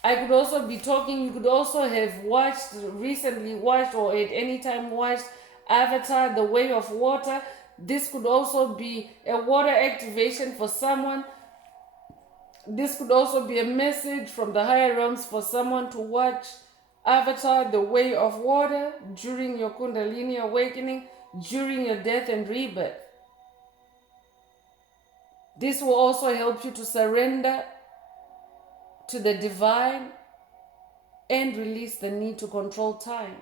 I could also be talking, you could also have recently watched or at any time watched Avatar, The Way of Water. This could also be a water activation for someone. This could also be a message from the higher realms for someone to watch Avatar, The Way of Water during your Kundalini awakening, during your death and rebirth. This will also help you to surrender to the divine and release the need to control time.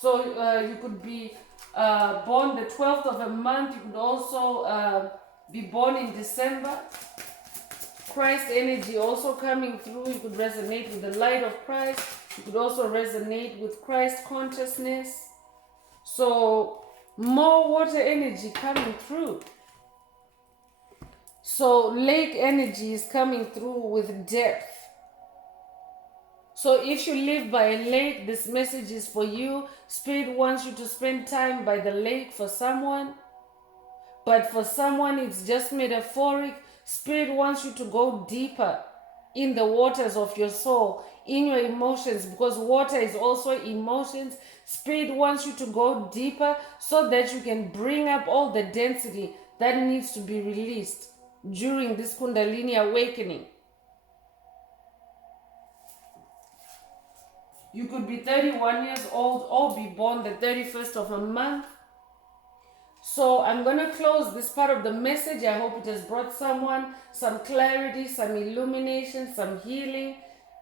So you could be born the 12th of a month. You could also be born in December. Christ energy also coming through. You could resonate with the light of Christ. You could also resonate with Christ consciousness. So more water energy coming through. So lake energy is coming through with depth. So if you live by a lake, this message is for you. Spirit wants you to spend time by the lake for someone. But for someone, it's just metaphoric. Spirit wants you to go deeper in the waters of your soul, in your emotions, because water is also emotions. Spirit wants you to go deeper so that you can bring up all the density that needs to be released during this Kundalini awakening. You could be 31 years old or be born the 31st of a month. So I'm going to close this part of the message. I hope it has brought someone some clarity, some illumination, some healing.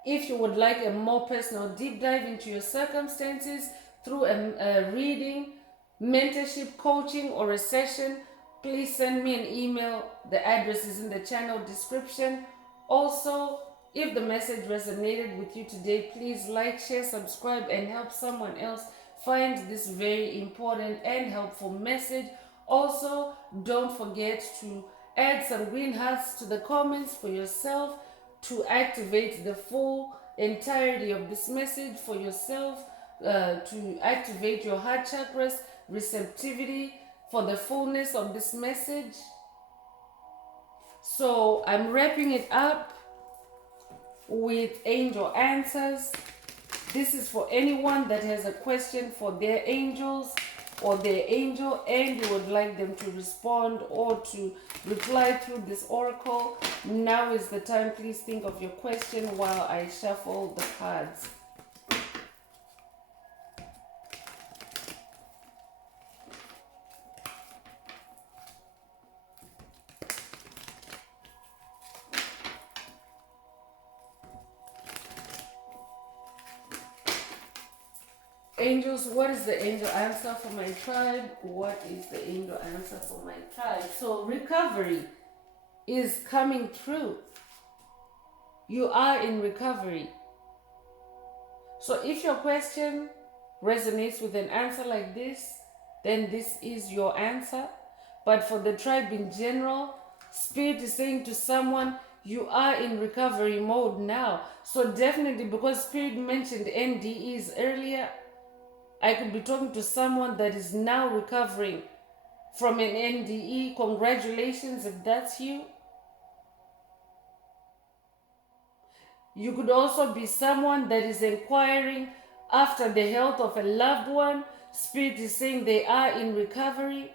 If you would like a more personal deep dive into your circumstances through a reading, mentorship, coaching, or a session, please send me an email. The address is in the channel description. Also, if the message resonated with you today, please like, share, subscribe, and help someone else find this very important and helpful message. Also, don't forget to add some green hearts to the comments for yourself to activate the full entirety of this message for yourself, to activate your heart chakras, receptivity for the fullness of this message. So I'm wrapping it up with angel answers. This is for anyone that has a question for their angels or their angel and you would like them to respond or to reply through this oracle. Now is the time. Please think of your question while I shuffle the cards. Angels, what is the angel answer for my tribe? What is the angel answer for my tribe? So recovery is coming through. You are in recovery. So if your question resonates with an answer like this, then this is your answer. But for the tribe in general, Spirit is saying to someone, you are in recovery mode now. So definitely, because Spirit mentioned NDEs earlier, I could be talking to someone that is now recovering from an NDE. Congratulations if that's you. You could also be someone that is inquiring after the health of a loved one. Spirit is saying they are in recovery.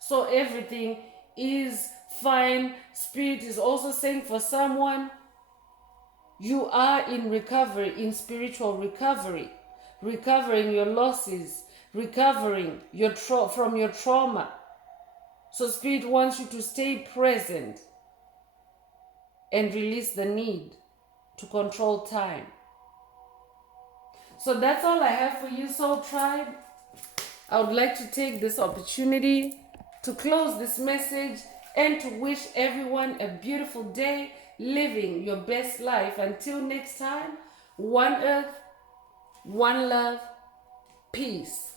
So everything is fine. Spirit is also saying for someone, you are in recovery, in spiritual recovery, recovering your losses, recovering from your trauma. So Spirit wants you to stay present and release the need to control time. So that's all I have for you, Soul Tribe. I would like to take this opportunity to close this message and to wish everyone a beautiful day, living your best life. Until next time, one earth, one love, peace.